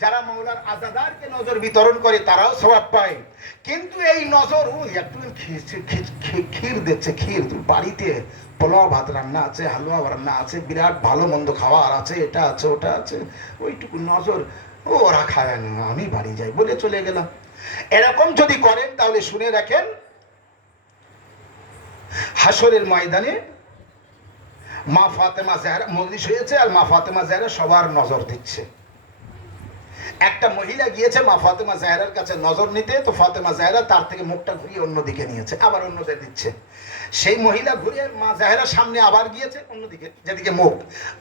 যারা মাওলার আজাদারকে নজর বিতরণ করে তারাও স্বভাব পায়। কিন্তু এই নজর ওই একটু ক্ষীর দিচ্ছে, ক্ষীর বাড়িতে পোলাও ভাত রান্না আছে, হালুয়া রান্না আছে, বিরাট ভালো মন্দ খাওয়ার আছে, এটা আছে ওটা আছে, ওইটুকু নজর ওরা খায় না, আমি বাড়ি যাই বলে চলে গেলাম। এরকম যদি করেন তাহলে শুনে রাখেন, হাসরের ময়দানে মা ফাতেমা জাহরা মজলিস হয়েছে আর মা ফাতেমা জাহরা সবার নজর দিচ্ছে। একটা মহিলা গিয়েছে মা ফাতেমা জাহরার কাছে নজর নিতে, তো ফাতেমা জাহরা তার থেকে মুখটা ঘুরিয়ে অন্যদিকে নিয়েছে, আবার অন্যদের দিচ্ছে। সেই মহিলা ঘুরিয়ে মা জাহরার সামনে আবার গিয়েছে অন্যদিকে, যেদিকে মুখ,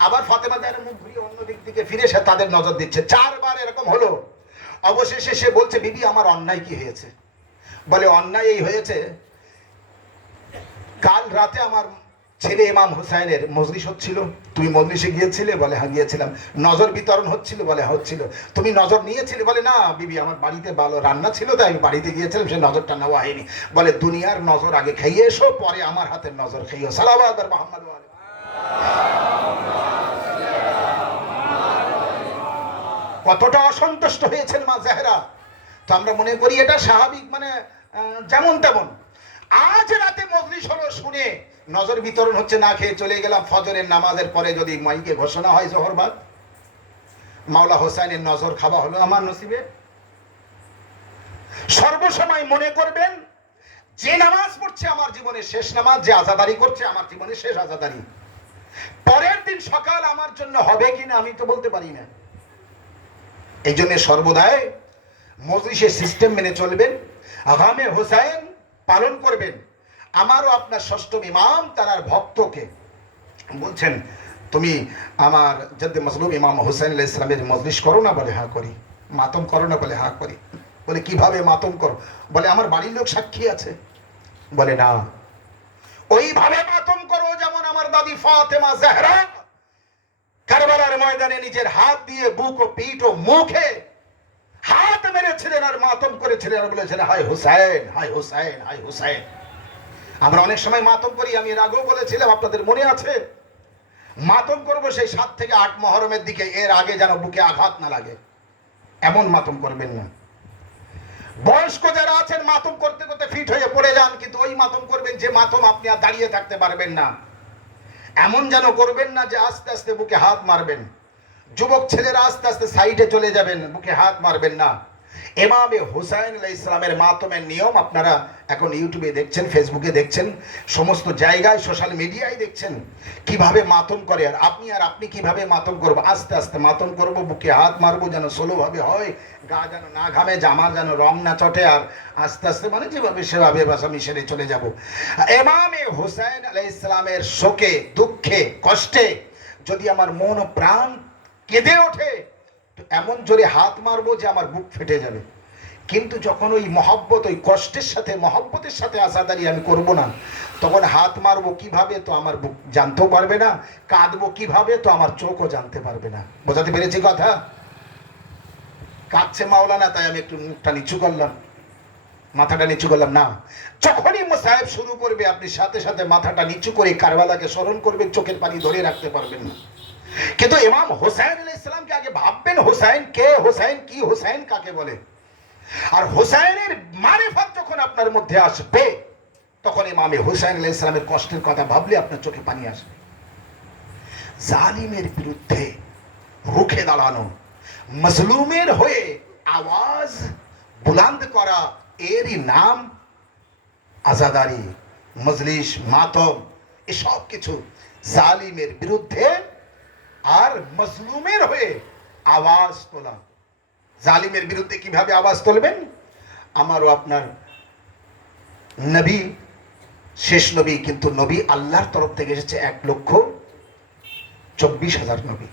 আবার ফাতেমা জাহরা মুখ ঘুরিয়ে অন্য দিক থেকে ফিরে সে তাদের নজর দিচ্ছে। 4 বার এরকম হলো। অবশেষে সে বলছে বিবি আমার অন্যায় কি হয়েছে? বলে অন্যায় এই হয়েছে, কাল রাতে আমার ছেলে ইমাম হুসাইনের মজলিস হচ্ছিল, তুমি মজলিসে গিয়েছিলে? বলে হ্যাঁ গিয়েছিলাম। নজর বিতরণ হচ্ছিল? বলে হচ্ছিল। তুমি নজর নিয়েছিলে? বলে না বিবি আমার বাড়িতে ভালো রান্না ছিল তাই আমি বাড়িতে গিয়েছিলাম, সে নজরটা নেওয়া হয়নি। বলে দুনিয়ার নজর আগে খাইয়ে এসো, পরে আমার হাতের নজর খাইও। সালাওয়াত মুহাম্মদ ওয়া আলি। কতটা অসন্তুষ্ট হয়েছেন মা জাহরা। তো আমরা মনে করি এটা স্বাভাবিক, মানে যেমন তেমন। আজ রাতে মজলিস হলো, শুনে নজর বিতরণ হচ্ছে, না খেয়ে চলে গেলাম। ফজরের নামাজের পরে যদি মাইকে ঘোষণা হয় জোহরবাদ, মাওলা হোসাইনের নজর খাওয়া হলো আমার নসিবে। সর্বসময় মনে করবেন যে নামাজ পড়ছে আমার জীবনের শেষ নামাজ, যে আজাদারি করছে আমার জীবনের শেষ আজাদারি। পরের দিন সকাল আমার জন্য হবে কিনা আমি তো বলতে পারি না। এই জন্য সর্বদাই মজলিসের সিস্টেম মেনে চলবেন, আগামে হোসাইন পালন করবেন। আমারও আপনার ষষ্ঠম ইমাম তার ভক্তকে বলছেন তুমি আমার জদ্দে মজলুম ইমাম হুসাইন আলাইহিস সালামের মজলিস করো না? বলে হ্যাঁ করি। মাতম করো না? বলে হ্যাঁ করি। বলে কিভাবে মাতম করো? বলে আমার বাড়ির লোক সাক্ষী আছে। বলে না, ওইভাবে মাতম করো যেমন আমার দাদি ফাতেমা জাহরা কারবালার ময়দানে নিজের হাত দিয়ে বুক ও পিঠ ও মুখে হাত মেরেছিলেন আর মাতম করেছিলেন আর বলেছিলেন হায় হুসাইন, হায় হুসাইন, হায় হুসাইন। আমরা অনেক সময় মাতম করি, আমি এর আগেও বলেছিলাম, আপনাদের মনে আছে? মাতম করবো সেই 7 থেকে 8 মহরমের দিকে, এর আগে যেন বুকে আঘাত না লাগে, এমন মাতম করবেন না। বয়স্ক যারা আছেন মাতম করতে করতে ফিট হয়ে পড়ে যান, কিন্তু ওই মাতম করবেন যে মাতম আপনি আর দাঁড়িয়ে থাকতে পারবেন না। এমন যেন করবেন না যে আস্তে আস্তে বুকে হাত মারবেন। যুবক ছেলেরা আস্তে আস্তে সাইডে চলে যাবেন, বুকে হাত মারবেন না। ইমামে হুসাইন আলাইহিস সালামের মাতমের নিয়ম আপনারা এখন ইউটিউবে দেখছেন, ফেসবুকে দেখছেন, সমস্ত জায়গায় সোশ্যাল মিডিয়ায় দেখছেন কিভাবে মাতম করে। আর আপনি কিভাবে মাতম করব? আস্তে আস্তে মাতম করব, বুকে হাত মারবো যেন স্লোভাবে হয়, গা যেন না ঘামে, জামা যেন রং না চটে, আর আস্তে আস্তে মানে যেভাবে সেভাবে বাস আমি সেরে চলে যাব। ইমামে হুসাইন আলাইহিস সালামের শোকে, দুঃখে, কষ্টে যদি আমার মন ও প্রাণ কেঁদে ওঠে, এমন জোরে হাত মারবো যে আমার বুক ফেটে যাবে। কিন্তু যখন ওই মহব্বত, ওই কষ্টের সাথে মহব্বতের সাথে আজাদারি আমি করব না, তখন হাত মারবো কিভাবে তো আমার বুক জানতেও পারবে না, কাঁদবো কিভাবে তো আমার চোখও জানতে পারবে না। বোঝাতে পেরেছি কথা? কাঁদছে মাওলানা তাই আমি একটু মুখটা নিচু করলাম, মাথাটা নিচু করলাম না। যখনই মুসাহিব শুরু করবে আপনি সাথে সাথে মাথাটা নিচু করে কারবালাকে স্মরণ করবেন, চোখের পানি ধরে রাখতে পারবেন না। কিন্তু ইমাম হুসাইন আলাইহিস সালামকে আগে ভাববেন, হুসাইন কে, হুসাইন কি, হুসাইন কাকে বলে। আর হুসাইনের মারিফত যখন আপনার মধ্যে আসবে, তখন ইমামে হুসাইন আলাইহিস সালামের কষ্টের কথা ভাবলে আপনার চোখে পানি আসবে। জালিমের বিরুদ্ধে রুখে দাঁড়ানো, মজলুমের হয়ে আওয়াজ বুলন্দ করা, এরই নাম আজাদারি, মজলিস, মাতম, এসব কিছু। জালিমের বিরুদ্ধে আর মজলুমের হয়ে আওয়াজ তোলা। জালিমের বিরুদ্ধে কিভাবে আওয়াজ তুলবেন? আমারও আপনার নবী, শেষ নবী, কিন্তু নবী আল্লাহর তরফ থেকে এসেছে 1,24,000 নবী।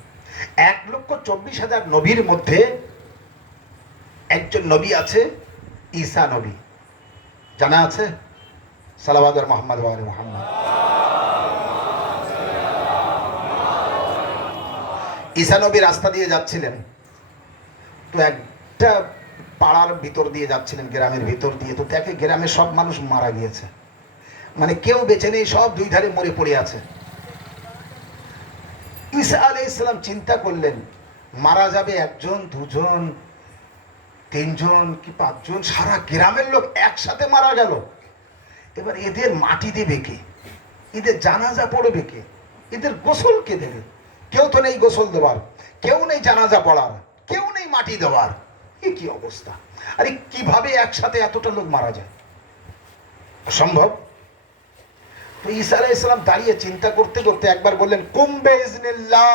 1,24,000 নবীর মধ্যে একজন নবী আছে ঈসা নবী, জানা আছে? সালাওয়াত মুহাম্মদ ওয়া আলি মুহাম্মদ। ঈসা নবী রাস্তা দিয়ে যাচ্ছিলেন, তো একটা পাড়ার ভিতর দিয়ে যাচ্ছিলেন, গ্রামের ভিতর দিয়ে, তো দেখে গ্রামের সব মানুষ মারা গিয়েছে, মানে কেউ বেঁচে নেই, সব দুই ধারে মরে পড়ে আছে। ঈসা আলাইহিস সালাম চিন্তা করলেন, মারা যাবে একজন, দুজন, তিনজন কি পাঁচজন, সারা গ্রামের লোক একসাথে মারা গেল। এবার এদের মাটি দেবে কে? এদের জানাজা পড়বে কে? এদের গোসল কে দেবে? কেউ তো নেই গোসল দেওয়ার, কেউ নেই জানাজা পড়ার, কেউ নেই মাটি দেওয়ার। এ কি অবস্থা! আরে কিভাবে একসাথে এতটা লোক মারা যায়? অসম্ভব। তো ঈসা আলাইহিস সালাম দাঁড়িয়ে চিন্তা করতে করতে একবার বললেন, কুম বিইজনিল্লাহ,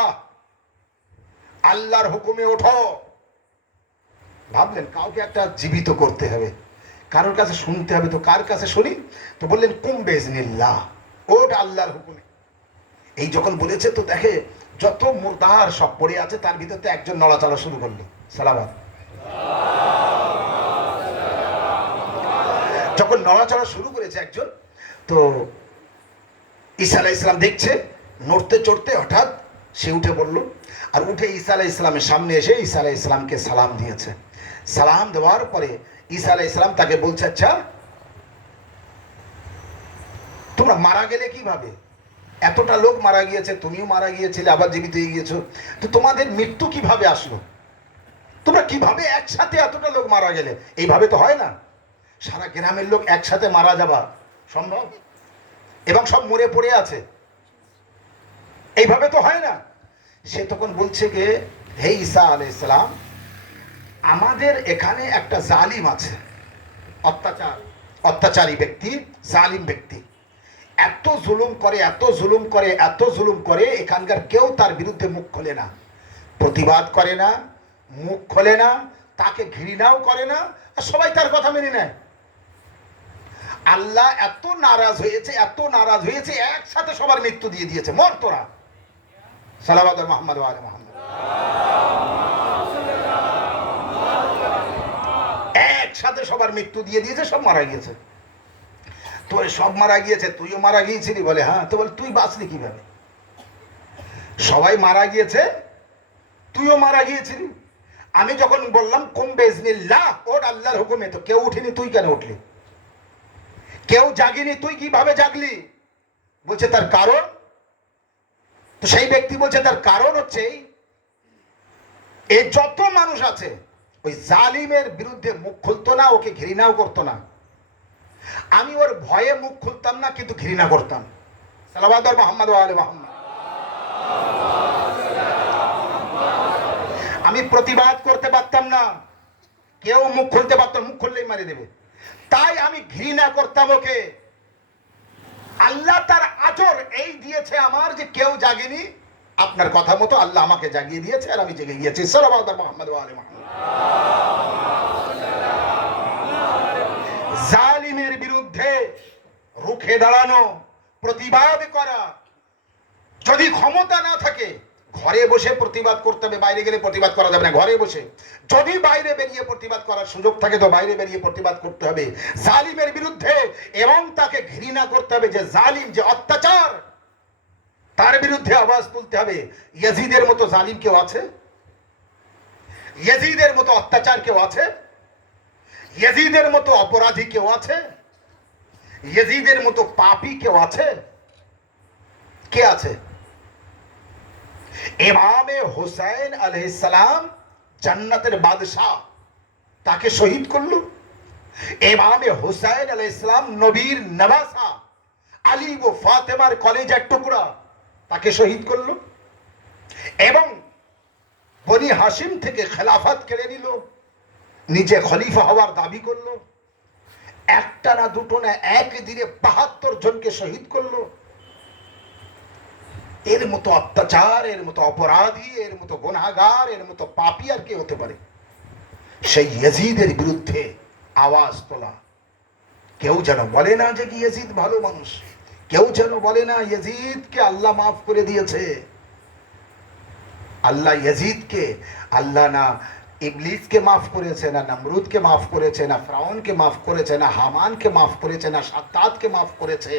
আল্লাহর হুকুমে ওঠো। ভাবলেন কাউকে একটা জীবিত করতে হবে, কারোর কাছে শুনতে হবে, তো কার কাছে শুনি? তো বললেন কুম বিইজনিল্লাহ, ওঠ আল্লাহর হুকুমে। এই যখন বলেছে তো দেখে যত মুরদার সব পড়ে আছে, তার ভিতরে একজন নড়াচড়া শুরু করলো। সালাওয়াত। যখন নড়াচড়া শুরু করেছে একজন, তো ঈসা আলাইহিস সালাম দেখছে নড়তে চড়তে হঠাৎ সে উঠে পড়ল, আর উঠে ঈসা আলাইহিস সালামের সামনে এসে ঈসা আলাইহিস সালামকে সালাম দিয়েছে। সালাম দেওয়ার পরে ঈসা আলাইহিস সালাম তাকে বলছে, আচ্ছা তোমরা মারা গেলে কিভাবে? এতটা লোক মারা গিয়েছে, তুমিও মারা গিয়েছিলে, আবার জীবিত হয়ে গিয়েছো, তো তোমাদের মৃত্যু কিভাবে আসলো? তোমরা কিভাবে একসাথে এতটা লোক মারা গেলে? এইভাবে তো হয় না, সারা গ্রামের লোক একসাথে মারা যাবা সম্ভব? এবং সব মরে পড়ে আছে, এইভাবে তো হয় না। সে তখন বলছে যে, হে ঈসা আলাইহিস সালাম, আমাদের এখানে একটা জালিম আছে, অত্যাচারী ব্যক্তি, জালিম ব্যক্তি, এত জুলুম করে, এত জুলুম করে, এত জুলুম করে, এখানকার কেউ তার বিরুদ্ধে মুখ খোলে না, প্রতিবাদ করে না, মুখ খোলে না, তাকে ঘৃণাও করে না, আর সবাই তার কথা মেনে নেয়। আল্লাহ এত নারাজ হয়েছে, এত নারাজ হয়েছে, একসাথে সবার মৃত্যু দিয়ে দিয়েছে। মর তোরা। সালাওয়াত মুহাম্মদ ওয়া আলি মুহাম্মদ। একসাথে সবার মৃত্যু দিয়ে দিয়েছে, সব মারা গিয়েছে। তোরে সব মারা গিয়েছে, তুইও মারা গিয়েছিলি? বলে হ্যাঁ। তো বলে তুই বাঁচলি কিভাবে? সবাই মারা গিয়েছে, তুইও মারা গিয়েছিলি। আমি যখন বললাম কুম বিইজনিল্লাহ, ওঠ আল্লাহর হুকুমে, তো কেউ উঠিনি, তুই কেন উঠলি? কেউ জাগিনি, তুই কিভাবে জাগলি? বলছে তার কারণ। তো সেই ব্যক্তি বলছে তার কারণ হচ্ছে এই যত মানুষ আছে ওই জালিমের বিরুদ্ধে মুখ খুলতো না, ওকে ঘৃণাও করতো না। আমি ওর ভয়ে মুখ খুলতাম না, কিন্তু ঘৃণা করতাম। সালাওয়াত মুহাম্মদ ওয়া আলি মুহাম্মদ। আমি প্রতিবাদ করতে পারতাম না, কেউ মুখ খুলতে পারতো, মুখ খুললেই মারি দেবে, তাই আমি ঘৃণা করতাম ওকে। আল্লাহ তার আজর এই দিয়েছে আমার, যে কেউ জাগেনি, আপনার কথা মতো আল্লাহ আমাকে জাগিয়ে দিয়েছে, আর আমি জেগে গিয়েছি। সালাওয়াত মুহাম্মদ ওয়া আলি মুহাম্মদ। জালিমের বিরুদ্ধে রুখে দাঁড়ানো, প্রতিবাদ করা। যদি ক্ষমতা না থাকে, ঘরে বসে প্রতিবাদ করতে হবে, বাইরে গেলে প্রতিবাদ করা যাবে না। ঘরে বসে, যদি বাইরে বেরিয়ে প্রতিবাদ করার সুযোগ থাকে তো বাইরে বেরিয়ে প্রতিবাদ করতে হবে জালিমের বিরুদ্ধে, এবং তাকে ঘৃণা করতে হবে। যে জালিম, যে অত্যাচার, তার বিরুদ্ধে আওয়াজ তুলতে হবে। ইয়াজিদের মতো জালিম কেউ আছে? ইয়াজিদের মতো অত্যাচার কেউ আছে? ইয়াজিদের মতো অপরাধী কেউ আছে? ইয়াজিদের মতো পাপী কেউ আছে? কে আছে? ইমামে হুসাইন আলাইহিস সালাম, জান্নাতের বাদশাহ, তাকে শহীদ করলো। ইমামে হুসাইন আলাইহিস সালাম নবীর নওয়াসা, আলী ও ফাতেমার কলেজার টুকরা, তাকে শহীদ করলো এবং বনি হাসিম থেকে খেলাফত কেড়ে নিল, নিজে খলিফা হওয়ার দাবি করলো। একটা না দুটো না, একদিনে ৭২ জনকে শহীদ করলো। এর মতো অত্যাচার, এর মতো অপরাধী, এর মতো গুনাহগার, এর মতো পাপী আর কে হতে পারে? সেই ইয়াজিদের বিরুদ্ধে আওয়াজ তোলা। কেউ যেন বলে না যে কি ইয়াজিদ ভালো মানুষ, কেউ যেন বলে না ইয়াজিদকে আল্লাহ মাফ করে দিয়েছে। আল্লাহ ইয়াজিদকে, আল্লাহ না ইবলিসকে মাফ করেছে, না নমরুদকে মাফ করেছে, না ফিরআউনকে মাফ করেছে, না হামানকে মাফ করেছে, না শাদ্দাদকে মাফ করেছে।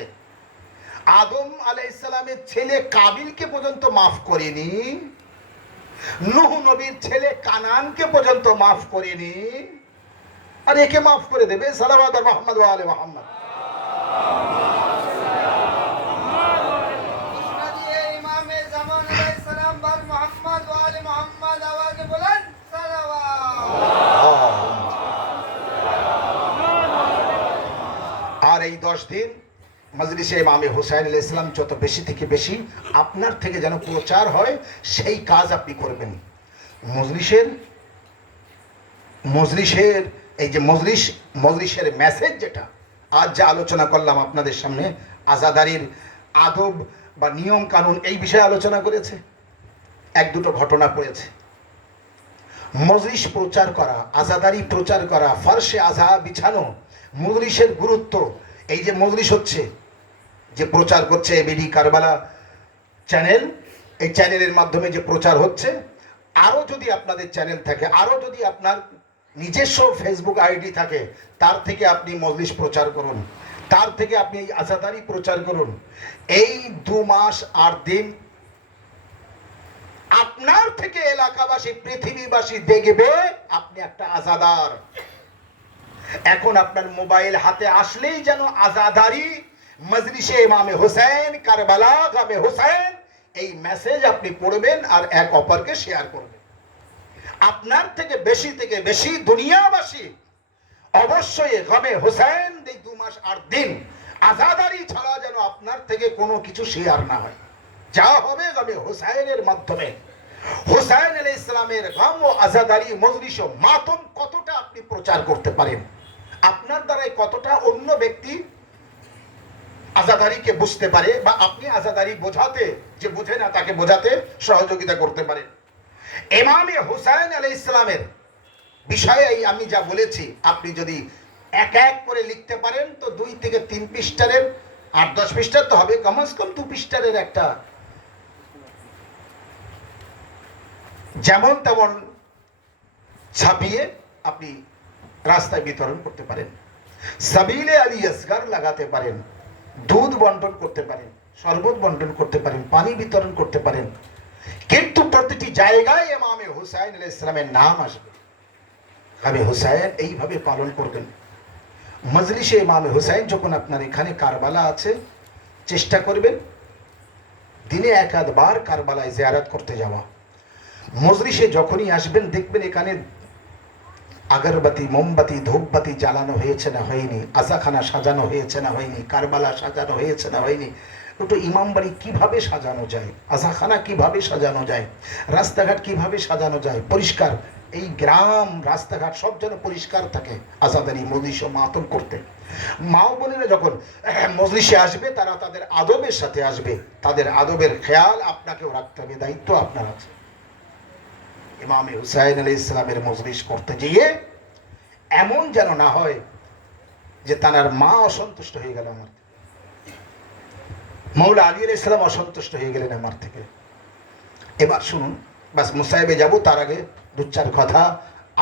আদম আলাইহিস সালামের ছেলে কাবিলকে পর্যন্ত মাফ করেনি, নূহ নবীর ছেলে কানানকে পর্যন্ত মাফ করেনি, আর একে মাফ করে দেবে? সালাওয়াত মুহাম্মদ ওয়া আলে মুহাম্মদ। আর এই 10 দিন মজলিসে ইমামে হুসাইন আলাইহিস সালাম যত বেশি থেকে বেশি আপনার থেকে যেন প্রচার হয়, সেই কাজ আপনি করবেন। মজলিসের এই যে মজলিসের মেসেজ, যেটা আজ যা আলোচনা করলাম আপনাদের সামনে, আজাদারির আদব বা নিয়ম কানুন, এই বিষয়ে আলোচনা করেছে। এক দুটো ঘটনা পড়েছে। মজলিস প্রচার করা, আজাদারি প্রচার করা, ফারশে আজা বিছানো, মজলিসের গুরুত্ব। এই যে মজলিস হচ্ছে, যে প্রচার করছে এবিডি কারবালা চ্যানেল, এই চ্যানেলের মাধ্যমে যে প্রচার হচ্ছে, আরও যদি আপনাদের চ্যানেল থাকে, আরও যদি আপনার নিজস্ব ফেসবুক আইডি থাকে, তার থেকে আপনি মজলিস প্রচার করুন, তার থেকে আপনি এই আজাদারি প্রচার করুন। এই 2 মাস 8 দিন আপনার থেকে এলাকাবাসী, পৃথিবীবাসী দেখবে আপনি একটা আজাদার। এখন আপনার মোবাইল হাতে আসলেই যেন আজাদারি, মজলিসে ইমামে হুসাইন, কারবালা গামে হুসাইন, এই মেসেজ আপনি পড়বেন আর এক অপরকে শেয়ার করবেন। আপনার থেকে বেশি দুনিয়াবাসী অবশ্যই গামে হুসাইন এই 2 মাস 8 দিন আজাদারি ছাড়া যেন আপনার থেকে কোনো কিছু শেয়ার না হয়। যা হবে গামে হুসাইনের মাধ্যমে। হুসাইন আলাইহিস সালামের গাম ও আজাদারি, মজলিস ও মাতম কতটা আপনি প্রচার করতে পারেন, আপনার দ্বারাই কতটা অন্য ব্যক্তি আজাদারিকে বুঝতে পারে, বা আপনি আজাদারি বোঝাতে, যে বোঝে না তাকে বোঝাতে সহযোগিতা করতে পারেন। ইমামে হুসাইন আলাইহিস সালামের বিষয়ে আমি যা বলেছি, আপনি যদি এক এক করে লিখতে পারেন তো 2 থেকে 3 পৃষ্ঠার, 8-10 পৃষ্ঠার তো হবে, কমসে কম 2 পৃষ্ঠার একটা যেমন তেমন ছাপিয়ে আপনি রাস্তায় বিতরণ করতে পারেন। সাবিলে আলী আসগার লাগাতে পারেন, দুধ বন্টন করতে পারেন, শরবত বন্টন করতে পারেন, পানি বিতরণ করতে পারেন। কিন্তু প্রতিটি জায়গায় ইমামে হুসাইন আলাইহিস সালামের নাম আসবে। আমি হুসাইন এইভাবে পালন করবেন। মজলিসে ইমামে হুসাইন যখন আপনার এখানে কারবালা আছে, চেষ্টা করবেন দিনে 1-8 বার কারবালায় জিয়ারত করতে যাওয়া। মজলিসে যখনই আসবেন দেখবেন এখানে আগরবাতি, মোমবাতি, ধূপবাতি জ্বালানো হয়েছে না হয়নি, আজাখানা সাজানো হয়েছে না হয়নি, কারবালা সাজানো হয়েছে না হয়নি। একটু ইমামবাড়ি কিভাবে সাজানো যায়, আজাখানা কিভাবে সাজানো যায়, রাস্তাঘাট কিভাবে সাজানো যায়, পরিষ্কার, এই গ্রাম রাস্তাঘাট সব যেন পরিষ্কার থাকে আজাদারি মজলিস ও মাতম করতে। মা ও বোনেরা যখন মজলিসে আসবে, তারা তাদের আদবের সাথে আসবে, তাদের আদবের খেয়াল আপনাকেও রাখতে হবে, দায়িত্ব আপনার আছে। ইমামে হুসাইন আলাইহিস সালামের মজলিস করতে গিয়ে এমন যেন না হয় যে তার মা অসন্তুষ্ট হয়ে গেল আমার থেকে, মৌলা আলী আলাইহিস সালাম অসন্তুষ্ট হয়ে গেলেন আমার থেকে। এবার শুনুন, বাস মুসাইবে যাব, তার আগে 2-4 কথা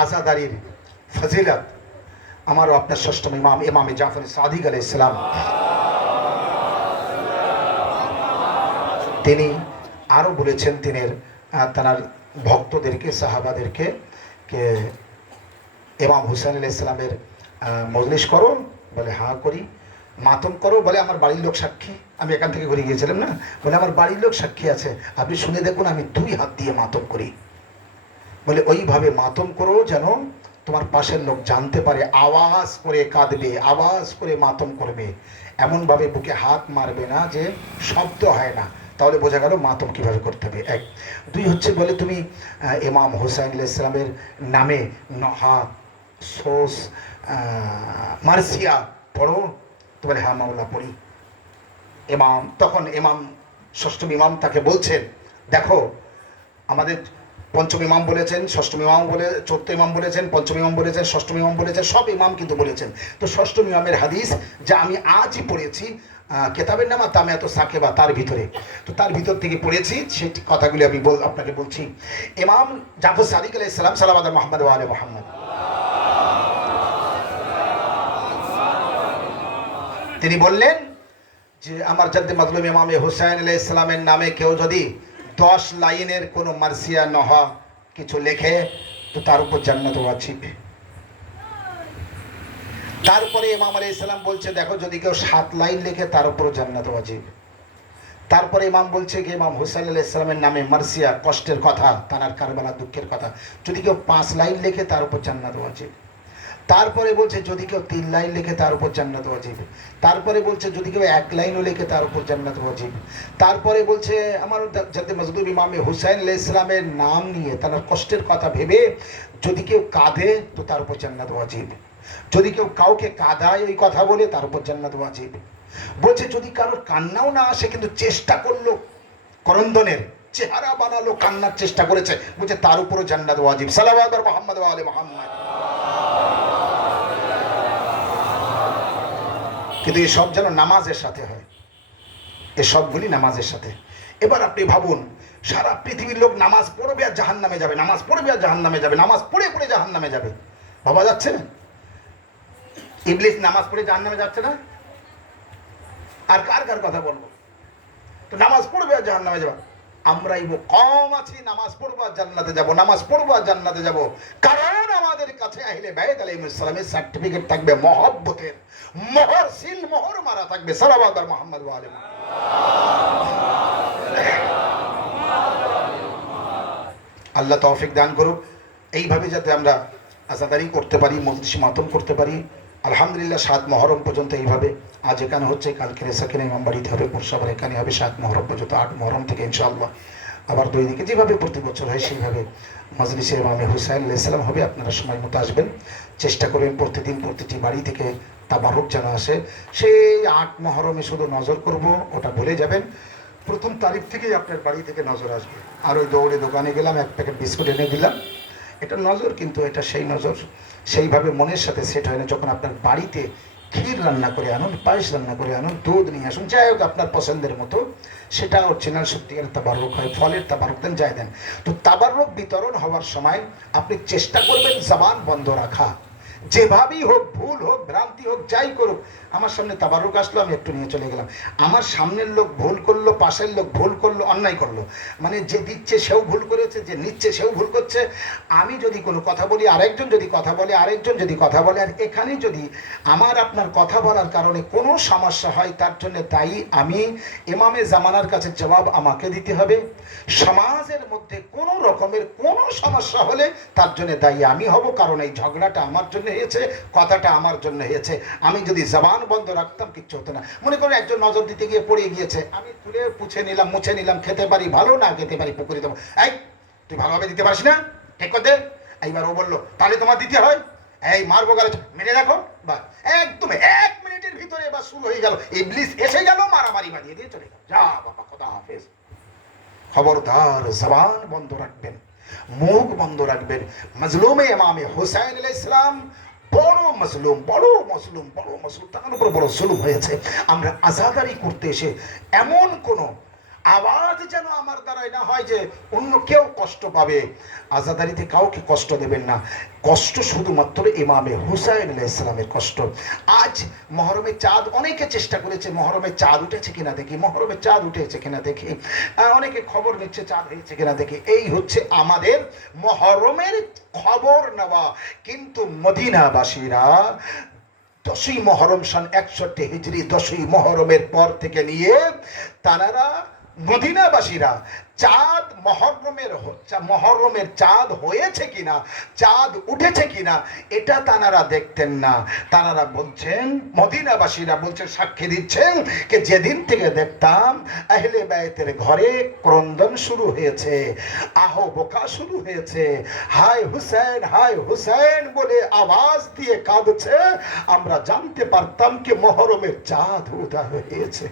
আজাদারির ফজিলত। আমারও আপনার ষষ্ঠম ইমাম ইমামে জাফর সাদিক আলাইহিস সালাম, তিনি আরো বলেছেন, তিনি তার ভক্তদেরকে, সাহাবাদেরকে, কে ইমাম হুসাইন আলাইহিস সালামের মজলিস করো, বলে হ্যাঁ করি। মাতম করো, বলে আমার বাড়ির লোক সাক্ষী, আমি এখান থেকে ঘুরে গিয়েছিলাম না, বলে আমার বাড়ির লোক সাক্ষী আছে, আপনি শুনে দেখুন আমি 2 হাত দিয়ে মাতম করি। বলে ওইভাবে মাতম করো যেন তোমার পাশের লোক জানতে পারে, আওয়াজ করে কাঁদবে, আওয়াজ করে মাতম করবে, এমনভাবে বুকে হাত মারবে না যে শব্দ হয় না, তাহলে বোঝা গেল মাতম কীভাবে করতে হবে। এক। দুই হচ্ছে বলে তুমি ইমাম হুসাইন আলাইহিস সালামের নামে নহা সোস মার্সিয়া পড়ো। তো বলে হ্যাঁ মাওলা পড়ি। তখন ষষ্ঠ ইমাম তাকে বলছেন, দেখো আমাদের পঞ্চম ইমাম বলেছেন, ষষ্ঠ ইমাম বলে, চতুর্থ ইমাম বলেছেন, পঞ্চম ইমাম বলেছেন, ষষ্ঠ ইমাম বলেছেন, সব ইমাম কিন্তু বলেছেন। তো ষষ্ঠ ইমামের হাদিস যা আমি আজই পড়েছি কেতাবের নাম তামিয়াত সাকেবা, তার ভিতরে, তো তার ভিতর থেকে পড়েছি, সেই কথাগুলি আমি আপনাকে বলছি। ইমাম জাফর সাদিক আলাইহিস সালাম সালাওয়াত মুহাম্মদ ওয়া আলি মুহাম্মদ, তিনি বললেন যে আমার জাদ্দে মাজলুম ইমাম হুসাইন আলাইহিস সালামের নামে কেউ যদি 10 লাইনের কোনো মার্সিয়া নহা কিছু লেখে তো তার উপর জান্নাত ওয়াজিব। তারপরে ইমাম আলাইহিস সালাম বলছে দেখো যদি কেউ 7 লাইন লেখে তার উপর জান্নাত ওয়াজিব। তারপরে ইমাম বলছে কি ইমাম হুসাইন আলাইহিস সালামের নামে মার্সিয়া কষ্টের কথা, তানার কারবালা দুঃখের কথা, যদি কেউ 5 লাইন লেখে তার উপর জান্নাত ওয়াজিব। তারপরে বলছে যদি কেউ 3 লাইন লেখে তার উপর জান্নাত ওয়াজিব। তারপরে বলছে যদি কেউ 1 লাইনও লেখে তার উপর জান্নাত ওয়াজিব। তারপরে বলছে আমার জাদ্দে মাজলুম ইমাম হুসাইন আলাইহিস সালামের নাম নিয়ে তার কষ্টের কথা ভেবে যদি কেউ কাঁদে তো তার উপর জান্নাত ওয়াজিব। যদি কেউ কাউকে কাঁদায় ওই কথা বলে তার উপর জান্নাত ওয়াজিব। বলছে যদি কারোর কান্নাও না আসে কিন্তু চেষ্টা করলো, করন্দনের চেহারা বানালো, কান্নার চেষ্টা করেছে, বলছে তার উপরও জান্নাত ওয়াজিব। সাল্লাল্লাহু আলা মুহাম্মদ ওয়া আলি মুহাম্মদ। কিন্তু এসব যেন নামাজের সাথে হয়, এসবগুলি নামাজের সাথে। এবার আপনি ভাবুন, সারা পৃথিবীর লোক নামাজ পড়বে আর জাহান নামে যাবে, নামাজ পড়বে আর জাহান নামে যাবে, নামাজ পড়ে পড়ে জাহান নামে যাবে। ভাবা যাচ্ছে না? ইবলিস নামাজ পড়ে জাহান নামে যাচ্ছে না? আর কার কার কথা বলবো? তো নামাজ পড়বে আর জাহান নামে যাবে। আমরাই কম আছি নামাজ পড়বো আর জান্নাতে যাব, নামাজ পড়বো আর জান্নাতে যাব, কারণ আমাদের কাছে আহলে বাইত আলাইহিস সালামের সার্টিফিকেট থাকবে, মহব্বতের মোহর, সিল মোহর মারা থাকবে। সাল্লাল্লাহু আলা মুহাম্মদ ওয়া আলি মুহাম্মদ। আল্লাহ তৌফিক দান করুক, এইভাবে যাতে আমরা আজাদারি করতে পারি, মজলিস মাতম করতে পারি। আলহামদুলিল্লাহ 7 মহরম পর্যন্ত এইভাবে, আজ এখানে হচ্ছে, কালকে রেসাকিনে ইমামবাড়িতে হবে, পরশুবার এখানে হবে 7 মহরম পর্যন্ত। 8 মহরম থেকে ইনশাআল্লাহ আবার 2 দিকে যেভাবে প্রতি বছর হয় সেইভাবে মজলিসে ইমামে হুসাইন আলাইহিস সালাম হবে। আপনারা সময় মতো আসবেন, চেষ্টা করবেন প্রতিদিন প্রতিটি বাড়ি থেকে তাবারুক যেন আসে। সেই 8 মহরমে শুধু নজর করব ওটা ভুলে যাবেন, প্রথম তারিখ থেকেই আপনার বাড়ি থেকে নজর আসবে। আর ওই দৌড়ে দোকানে গেলাম, 1 প্যাকেট বিস্কুট এনে দিলাম, এটা নজর, কিন্তু এটা সেই নজর সেইভাবে মনের সাথে সেট হয় না। যখন আপনার বাড়িতে ক্ষীর রান্না করে আনুন, পায়েস রান্না করে আনুন, দুধ নিয়ে আসুন, যাই হোক আপনার পছন্দের মতো, সেটা অরিজিনাল সত্যিকার তাবারুক হয়, ফলের তাবারুক দেন, যাই দেন। তো তাবারুক বিতরণ হওয়ার সময় আপনি চেষ্টা করবেন জবান বন্ধ রাখা, যেভাবেই হোক, ভুল হোক, ভ্রান্তি হোক, যাই করুক। আমার সামনে তাবারুক আসলো, আমি একটু নিয়ে চলে গেলাম, আমার সামনের লোক ভুল করলো, পাশের লোক ভুল করলো, অন্যায় করলো, মানে যে দিচ্ছে সেও ভুল করেছে, যে নিচ্ছে সেও ভুল করছে। আমি যদি কোনো কথা বলি, আরেকজন যদি কথা বলে, আরেকজন যদি কথা বলে, আর এখানে যদি আমার আপনার কথা বলার কারণে কোনো সমস্যা হয়, তার জন্য দায়ী আমি। ইমামে জামানার কাছে জবাব আমাকে দিতে হবে। সমাজের মধ্যে কোনো রকমের কোনো সমস্যা হলে তার জন্য দায়ী আমি হব, কারণ এই ঝগড়াটা আমার জন্য হয়েছে, কথাটা আমার জন্য হয়েছে। আমি যদি জবান বন্ধ রাখতাম কিচ্ছু হতো না। মনে করুন একজন নজর দিতে গিয়ে পড়ে গিয়েছে, আমি তুলে পুছে নিলাম, মুছে নিলাম, খেতে পারি ভালো, না খেতে পারি পুকুরে দেবো। এই তুই ভালোভাবে দিতে পারিস না, ঠিক করে দে। এইবার ও বললো তাহলে তোমার দিতে হয়, এই মারবো গালে, মেরে দেখো। বা একদম 1 মিনিটের ভিতরে এবার শুরু হয়ে গেল, ইবলিস এসে গেল, মারামারি বাঁধিয়ে দিয়ে চলে গেল। যা বাবা, খোদা হাফেজ। খবরদার জবান বন্ধ রাখবেন, মুখ বন্ধ রাখবেন। মজলুমে ইমামে হুসাইন আলাইহিস সালাম বড় মজলুম, বড় মজলুম, বড় মজলুম, তার উপর বড় জুলুম হয়েছে। আমরা আজাদারি করতে এসে এমন কোনো আওয়াজ যেন আমার দ্বারাই না হয় যে অন্য কেউ কষ্ট পাবে। আজাদারিতে কাউকে কষ্ট দেবেন না, কষ্ট শুধুমাত্র ইমামে হুসাইন আলাইহিস সালামের কষ্ট। আজ মহরমের চাঁদ, অনেকে চেষ্টা করেছে মহরমের চাঁদ উঠেছে কিনা দেখি, মহরমের চাঁদ উঠেছে কিনা দেখি, অনেকে খবর নিচ্ছে চাঁদ হয়েছে কিনা দেখি। এই হচ্ছে আমাদের মহরমের খবর নেওয়া। কিন্তু মদিনাবাসীরা 10ই মহরম সন 61 হিজরি 10ই মহরমের পর থেকে নিয়ে তারা মদিনাবাসীরা চাঁদ মহরমের চাঁদ হয়েছে কিনা, চাঁদ উঠেছে কিনা, এটা তানারা দেখতেন না। তানারা বলছেন, মদিনাবাসীরা বলছেন, সাক্ষী দিচ্ছেন যে যেদিন থেকে দেখতাম আহলে বায়তের ঘরে ক্রন্দন শুরু হয়েছে, আহ বোকা শুরু হয়েছে, হায় হুসেন হায় হুসেন বলে আওয়াজ দিয়ে কাঁদছে, আমরা জানতে পারতাম কি মহরমের চাঁদ উদয় হয়েছে।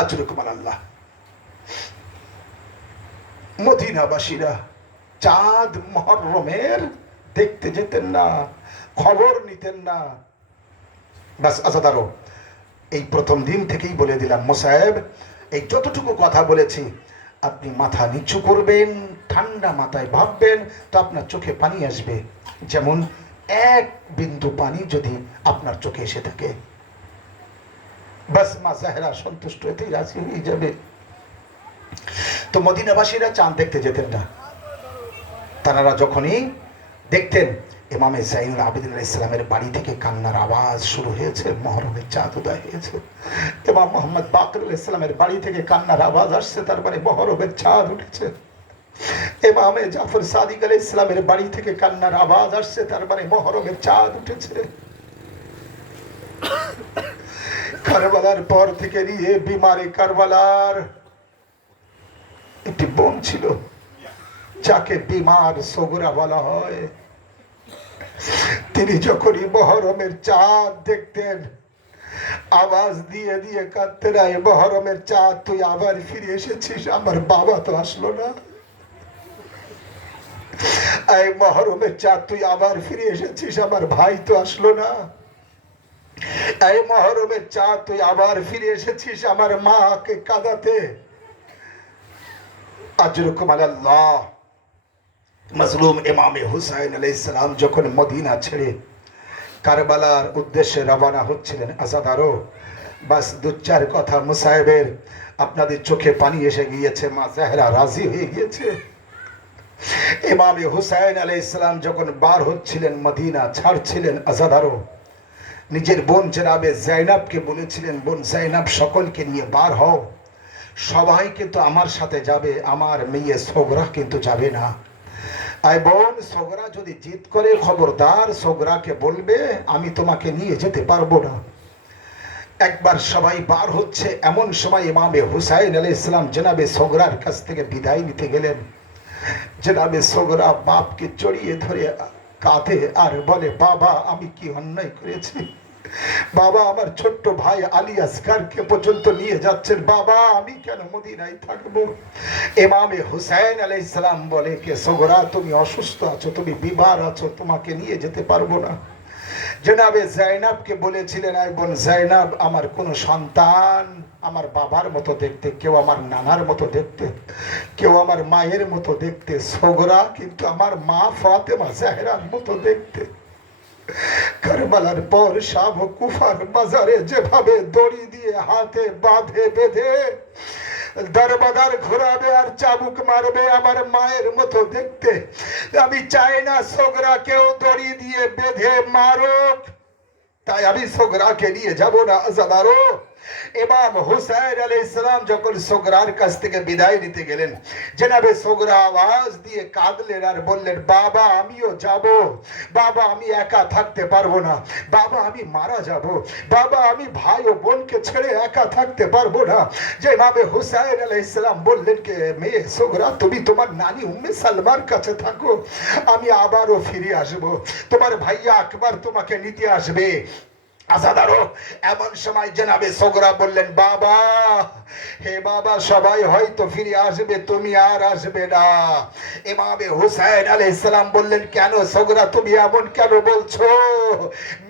আজরুকুমান আল্লাহ। মদিনাবাসীরা চাঁদ মহরমের দেখতে যেতেন না, খবর নিতেন না। বাস আজাদারও এই প্রথম দিন থেকেই বলে দিলাম, মোসাহেব এই যতটুকু কথা বলেছি আপনি মাথা নিচু করবেন, ঠান্ডা মাথায় ভাববেন, তো আপনার চোখে পানি আসবে। যেমন এক বিন্দু পানি যদি আপনার চোখে এসে থাকে, বাস মা জাহেরা সন্তুষ্ট হতেই রাজি হয়ে যাবে। তো মদিনাবাসীরা চাঁদ দেখতে যেতেন না। তারা যখনই দেখতেন ইমামে জাইনুল আবেদিন আলাইহিস সালামের বাড়ি থেকে কান্নার আওয়াজ শুরু হয়েছে, মহরমের চাঁদ উদয় হয়েছে। ইমাম মুহাম্মদ বাকির আলাইহিস সালামের বাড়ি থেকে কান্নার আওয়াজ আসছে, তার মানে মহরমের চাঁদ উঠেছে। ইমামে জাফর সাদিক আলাইহিস সালামের বাড়ি থেকে কান্নার আওয়াজ আসছে, তার মানে মহরমের চাঁদ উঠেছে। কারবালার পর থেকে নিয়ে বিমারে কারবালার একটি বোন ছিল যাকে বিমার সগরা বলা হয়। তিনি যখনই মহরমের চাঁদ দেখতেন আওয়াজ দিয়ে দিয়ে কাঁদতেন, এই মহরমের চাঁদ তুই আবার ফিরে এসেছিস, আমার বাবা তো আসলো না। এই মহরমের চাঁদ তুই আবার ফিরে এসেছিস, আমার ভাই তো আসলো না। এই মহরমের চাঁদ তুই আবার ফিরে এসেছিস আমার মাকে কাঁদাতে। আজরুকুম আল্লাহ। মজলুম ইমামে হুসাইন আলাইহিস সালাম যখন মদিনা ছেড়ে কারবালার উদ্দেশ্যে রওনা হচ্ছিলেন, আজাদারও বাস দু চার কথা মুসাহেবের আপনাদের চোখে পানি এসে গিয়েছে, মা জাহরা রাজি হয়ে গিয়েছে। ইমামে হুসাইন আলাইহিস সালাম যখন বার হচ্ছিলেন, মদিনা ছাড়ছিলেন, আজাদারও নিজের বোন জনাবে জাইনাবকে বলেছিলেন, বোন জাইনাব সকলকে নিয়ে বার হও, সবাই কিন্তু আমার সাথে যাবে, আমার মেয়ে সোগরা কিন্তু যাবে না। আই বোন, সোগরা যদি জিদ করে খবরদার সোগরাকে বলবে আমি তোমাকে নিয়ে যেতে পারবো না। একবার সবাই বার হচ্ছে, এমন সময় ইমামে হুসাইন আলাইহিস সালাম জনাবে সোগরার কাছ থেকে বিদায় নিতে গেলেন। জনাবে সোগরা বাপকে জড়িয়ে ধরে কাঁদে আর বলে, বাবা আমি কি অন্যায় করেছি, বাবা আমার ছোট্ট ভাই আলী আসগারকে পর্যন্ত নিয়ে যাচ্ছেন, বাবা আমি কেন মদিনায় থাকবো। ইমামে হুসাইন আলাইহিস সালাম বলে, কে সোগরা তুমি অসুস্থ আছো, তুমি বিমার আছো, তোমাকে নিয়ে যেতে পারবো না। জনাবে জাইনাবকে বলেছিলেন, আই বোন জাইনাব আমার কোন সন্তান আমার বাবার মতো দেখতে, কেউ আমার নানার মতো দেখতে, কেউ আমার মায়ের মতো দেখতে, সোগরা কিন্তু আমার মা ফাতেমা জাহরার মতো দেখতে। কারবালার পর শাহ কুফার বাজারে যেভাবে দড়ি দিয়ে হাতে বাঁধে বেঁধে দরবাদার ঘোরাবে আর চাবুক মারবে আমার মায়ের মতো দেখতে, আমি চাই না সোগরা কেউ দড়ি দিয়ে বেঁধে মারুক, তাই আমি সোগরাকে নিয়ে যাব না। আজাদারো ইমাম হুসাইন আলাইহিস সালাম যখন সোগরার কাছ থেকে বিদায় নিতে গেলেন, জনাবে সোগরা আওয়াজ দিয়ে কাঁদলেন আর বললেন, বাবা আমিও যাব, বাবা আমি একা থাকতে পারবো না, বাবা আমি মারা যাব, বাবা আমি ভাই ও বোনকে ছেড়ে একা থাকতে পারবো না। জনাবে হুসাইন আলাইহিস সালাম বললেন, কে মেয়ে সোগরা তুমি তোমার নানি উম্মে সালমার কাছে থাকো, আমি আবারও ফিরে আসবো, তোমার ভাইয়া আকবর তোমাকে নিতে আসবে। আজাদারো এমন সময় জনাবে সোগরা বললেন, বাবা হে বাবা সবাই হয়তো ফিরে আসবে, তুমি আর আসবে না। ইমামে হুসাইন আলাইহিস সালাম বললেন, কেন সোগরা তুমি এমন কেন বলছো,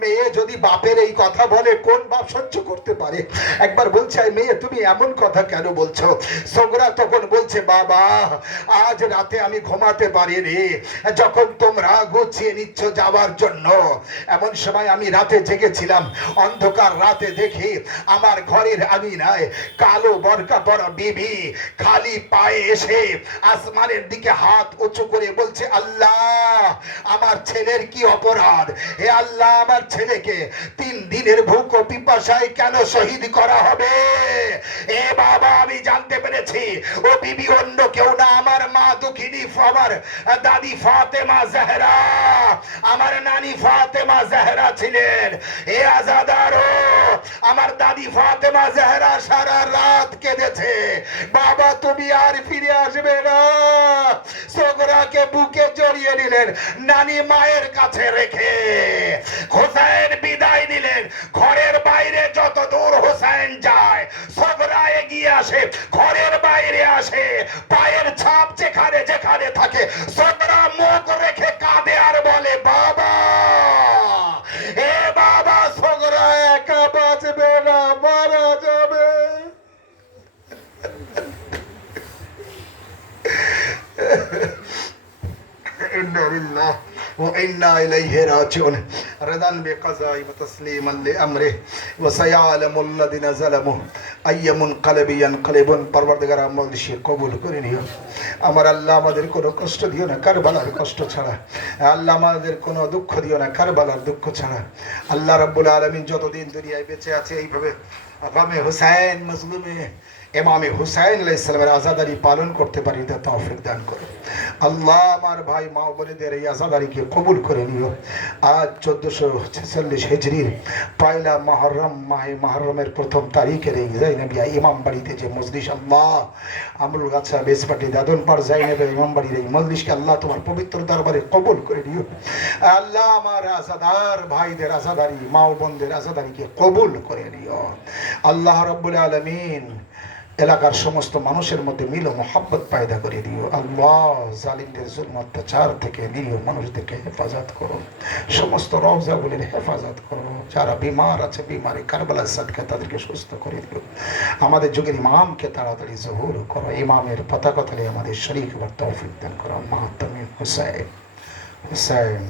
মেয়ে যদি বাপের এই কথা বলে কোন বাপ সহ্য করতে পারে। একবার বলছে, মেয়ে তুমি এমন কথা কেন বলছো। সোগরা তখন বলছে, বাবা আজ রাতে আমি ঘুমাতে পারিনি, যখন তোমরা গুছিয়ে নিচ্ছ যাওয়ার জন্য, এমন সময় আমি রাতে জেগেছিলাম, অন্ধকার রাতে দেখি আমার ঘরের আঙিনায় কালো বরকা পরা বিবি খালি পায়ে এসে আসমানের দিকে হাত উঁচু করে বলছে, আল্লাহ আমার ছেলের কি অপরাধ? হে আল্লাহ, আমার ছেলেকে 3 দিনের ভুক ও পিপাসায় কেন শহীদ করা হবে? এ বাবা, আমি জানতে পেরেছি ও বিবি অন্য কেউ না, আমার মা দুঃখিনী, আমার দাদি ফাতেমা জাহরা, আমার নানি ফাতেমা জাহরা ছিলেন। এ আজাদারো, আমার দাদি ফাতেমা জাহরা সারা রাত কেঁদেছে, বাবা তুমি আর ফিরে আসবে না। সোগরাকে বুকে জড়িয়ে নিলেন, নানি মায়ের কাছে রেখে হোসেন বিদায় নিলেন। ঘরের বাইরে যত দূর হোসেন যায়, সোগরা এগিয়ে আসে, ঘরের বাইরে আসে, পায়ের ছাপ যেখানে যেখানে থাকে সোগরা মুখ রেখে কাঁদে আর বলে বাবা। এ বাবা, সোগরা একা বাঁচবে না, মারা যাবে। إنا لله وإنا إليه راجعون رضا بقضاء وتسليما لأمره وسيعلم الذين ظلموا أي منقلب ينقلبون। পরবর্তীকার আমল দিয়ে কবুল করে নিও। আমার আল্লাহ, আমাদের কোনো কষ্ট দিও না কারবালার কষ্ট ছাড়া। আল্লাহ, আমাদের কোনো দুঃখ দিও না কারবালার দুঃখ ছাড়া। আল্লাহ রাব্বুল আলামিন যতদিন দুনিয়ায় বেঁচে আছে এইভাবে আগামে হুসাইন মজলুমে ইমামে হুসাইন আলাইহিস সালামের আযাদারি পালন করতে পারি, তা তৌফিক দান করো আল্লাহ। আমার ভাই মা বোনেদের এই আযাদারিকে কবুল করে নিও। আজ 1446 হিজরির পয়লা মুহররম, মাহে মুহররমের প্রথম তারিখের এই জাইনাবিয়া ইমাম বাড়িতে যে মজলিস, আল্লাহ আমরুল গাছা বেসপাটি দাদনপাড় জাইনাবিয়া ইমাম বাড়ির এই মজলিসকে আল্লাহ তোমার পবিত্র দরবারে কবুল করে নিও আল্লাহ। আমার আযাদার ভাইদের আযাদারি, মা বোনদের আযাদারিকে কবুল করে নিও আল্লাহ রাব্বুল আলামিন। এলাকার সমস্ত মানুষের মধ্যে মিল ও মোহাব্বত পয়দা করে দিও আল্লাহ। জালিমদের জুলম অত্যাচার থেকে নিরীহ মানুষদেরকে হেফাজত করো, সমস্ত রওজাগুলির হেফাজত করো। যারা বিমার আছে, বিমারি কারবালার সাদকা তাদেরকে সুস্থ করে দিও। আমাদের যুগের ইমামকে তাড়াতাড়ি জহুর করো, ইমামের পতাকা তলে আমাদের শরীক হওয়ার তৌফিক দান করো। মাহতামিম হুসাইন হুসাইন।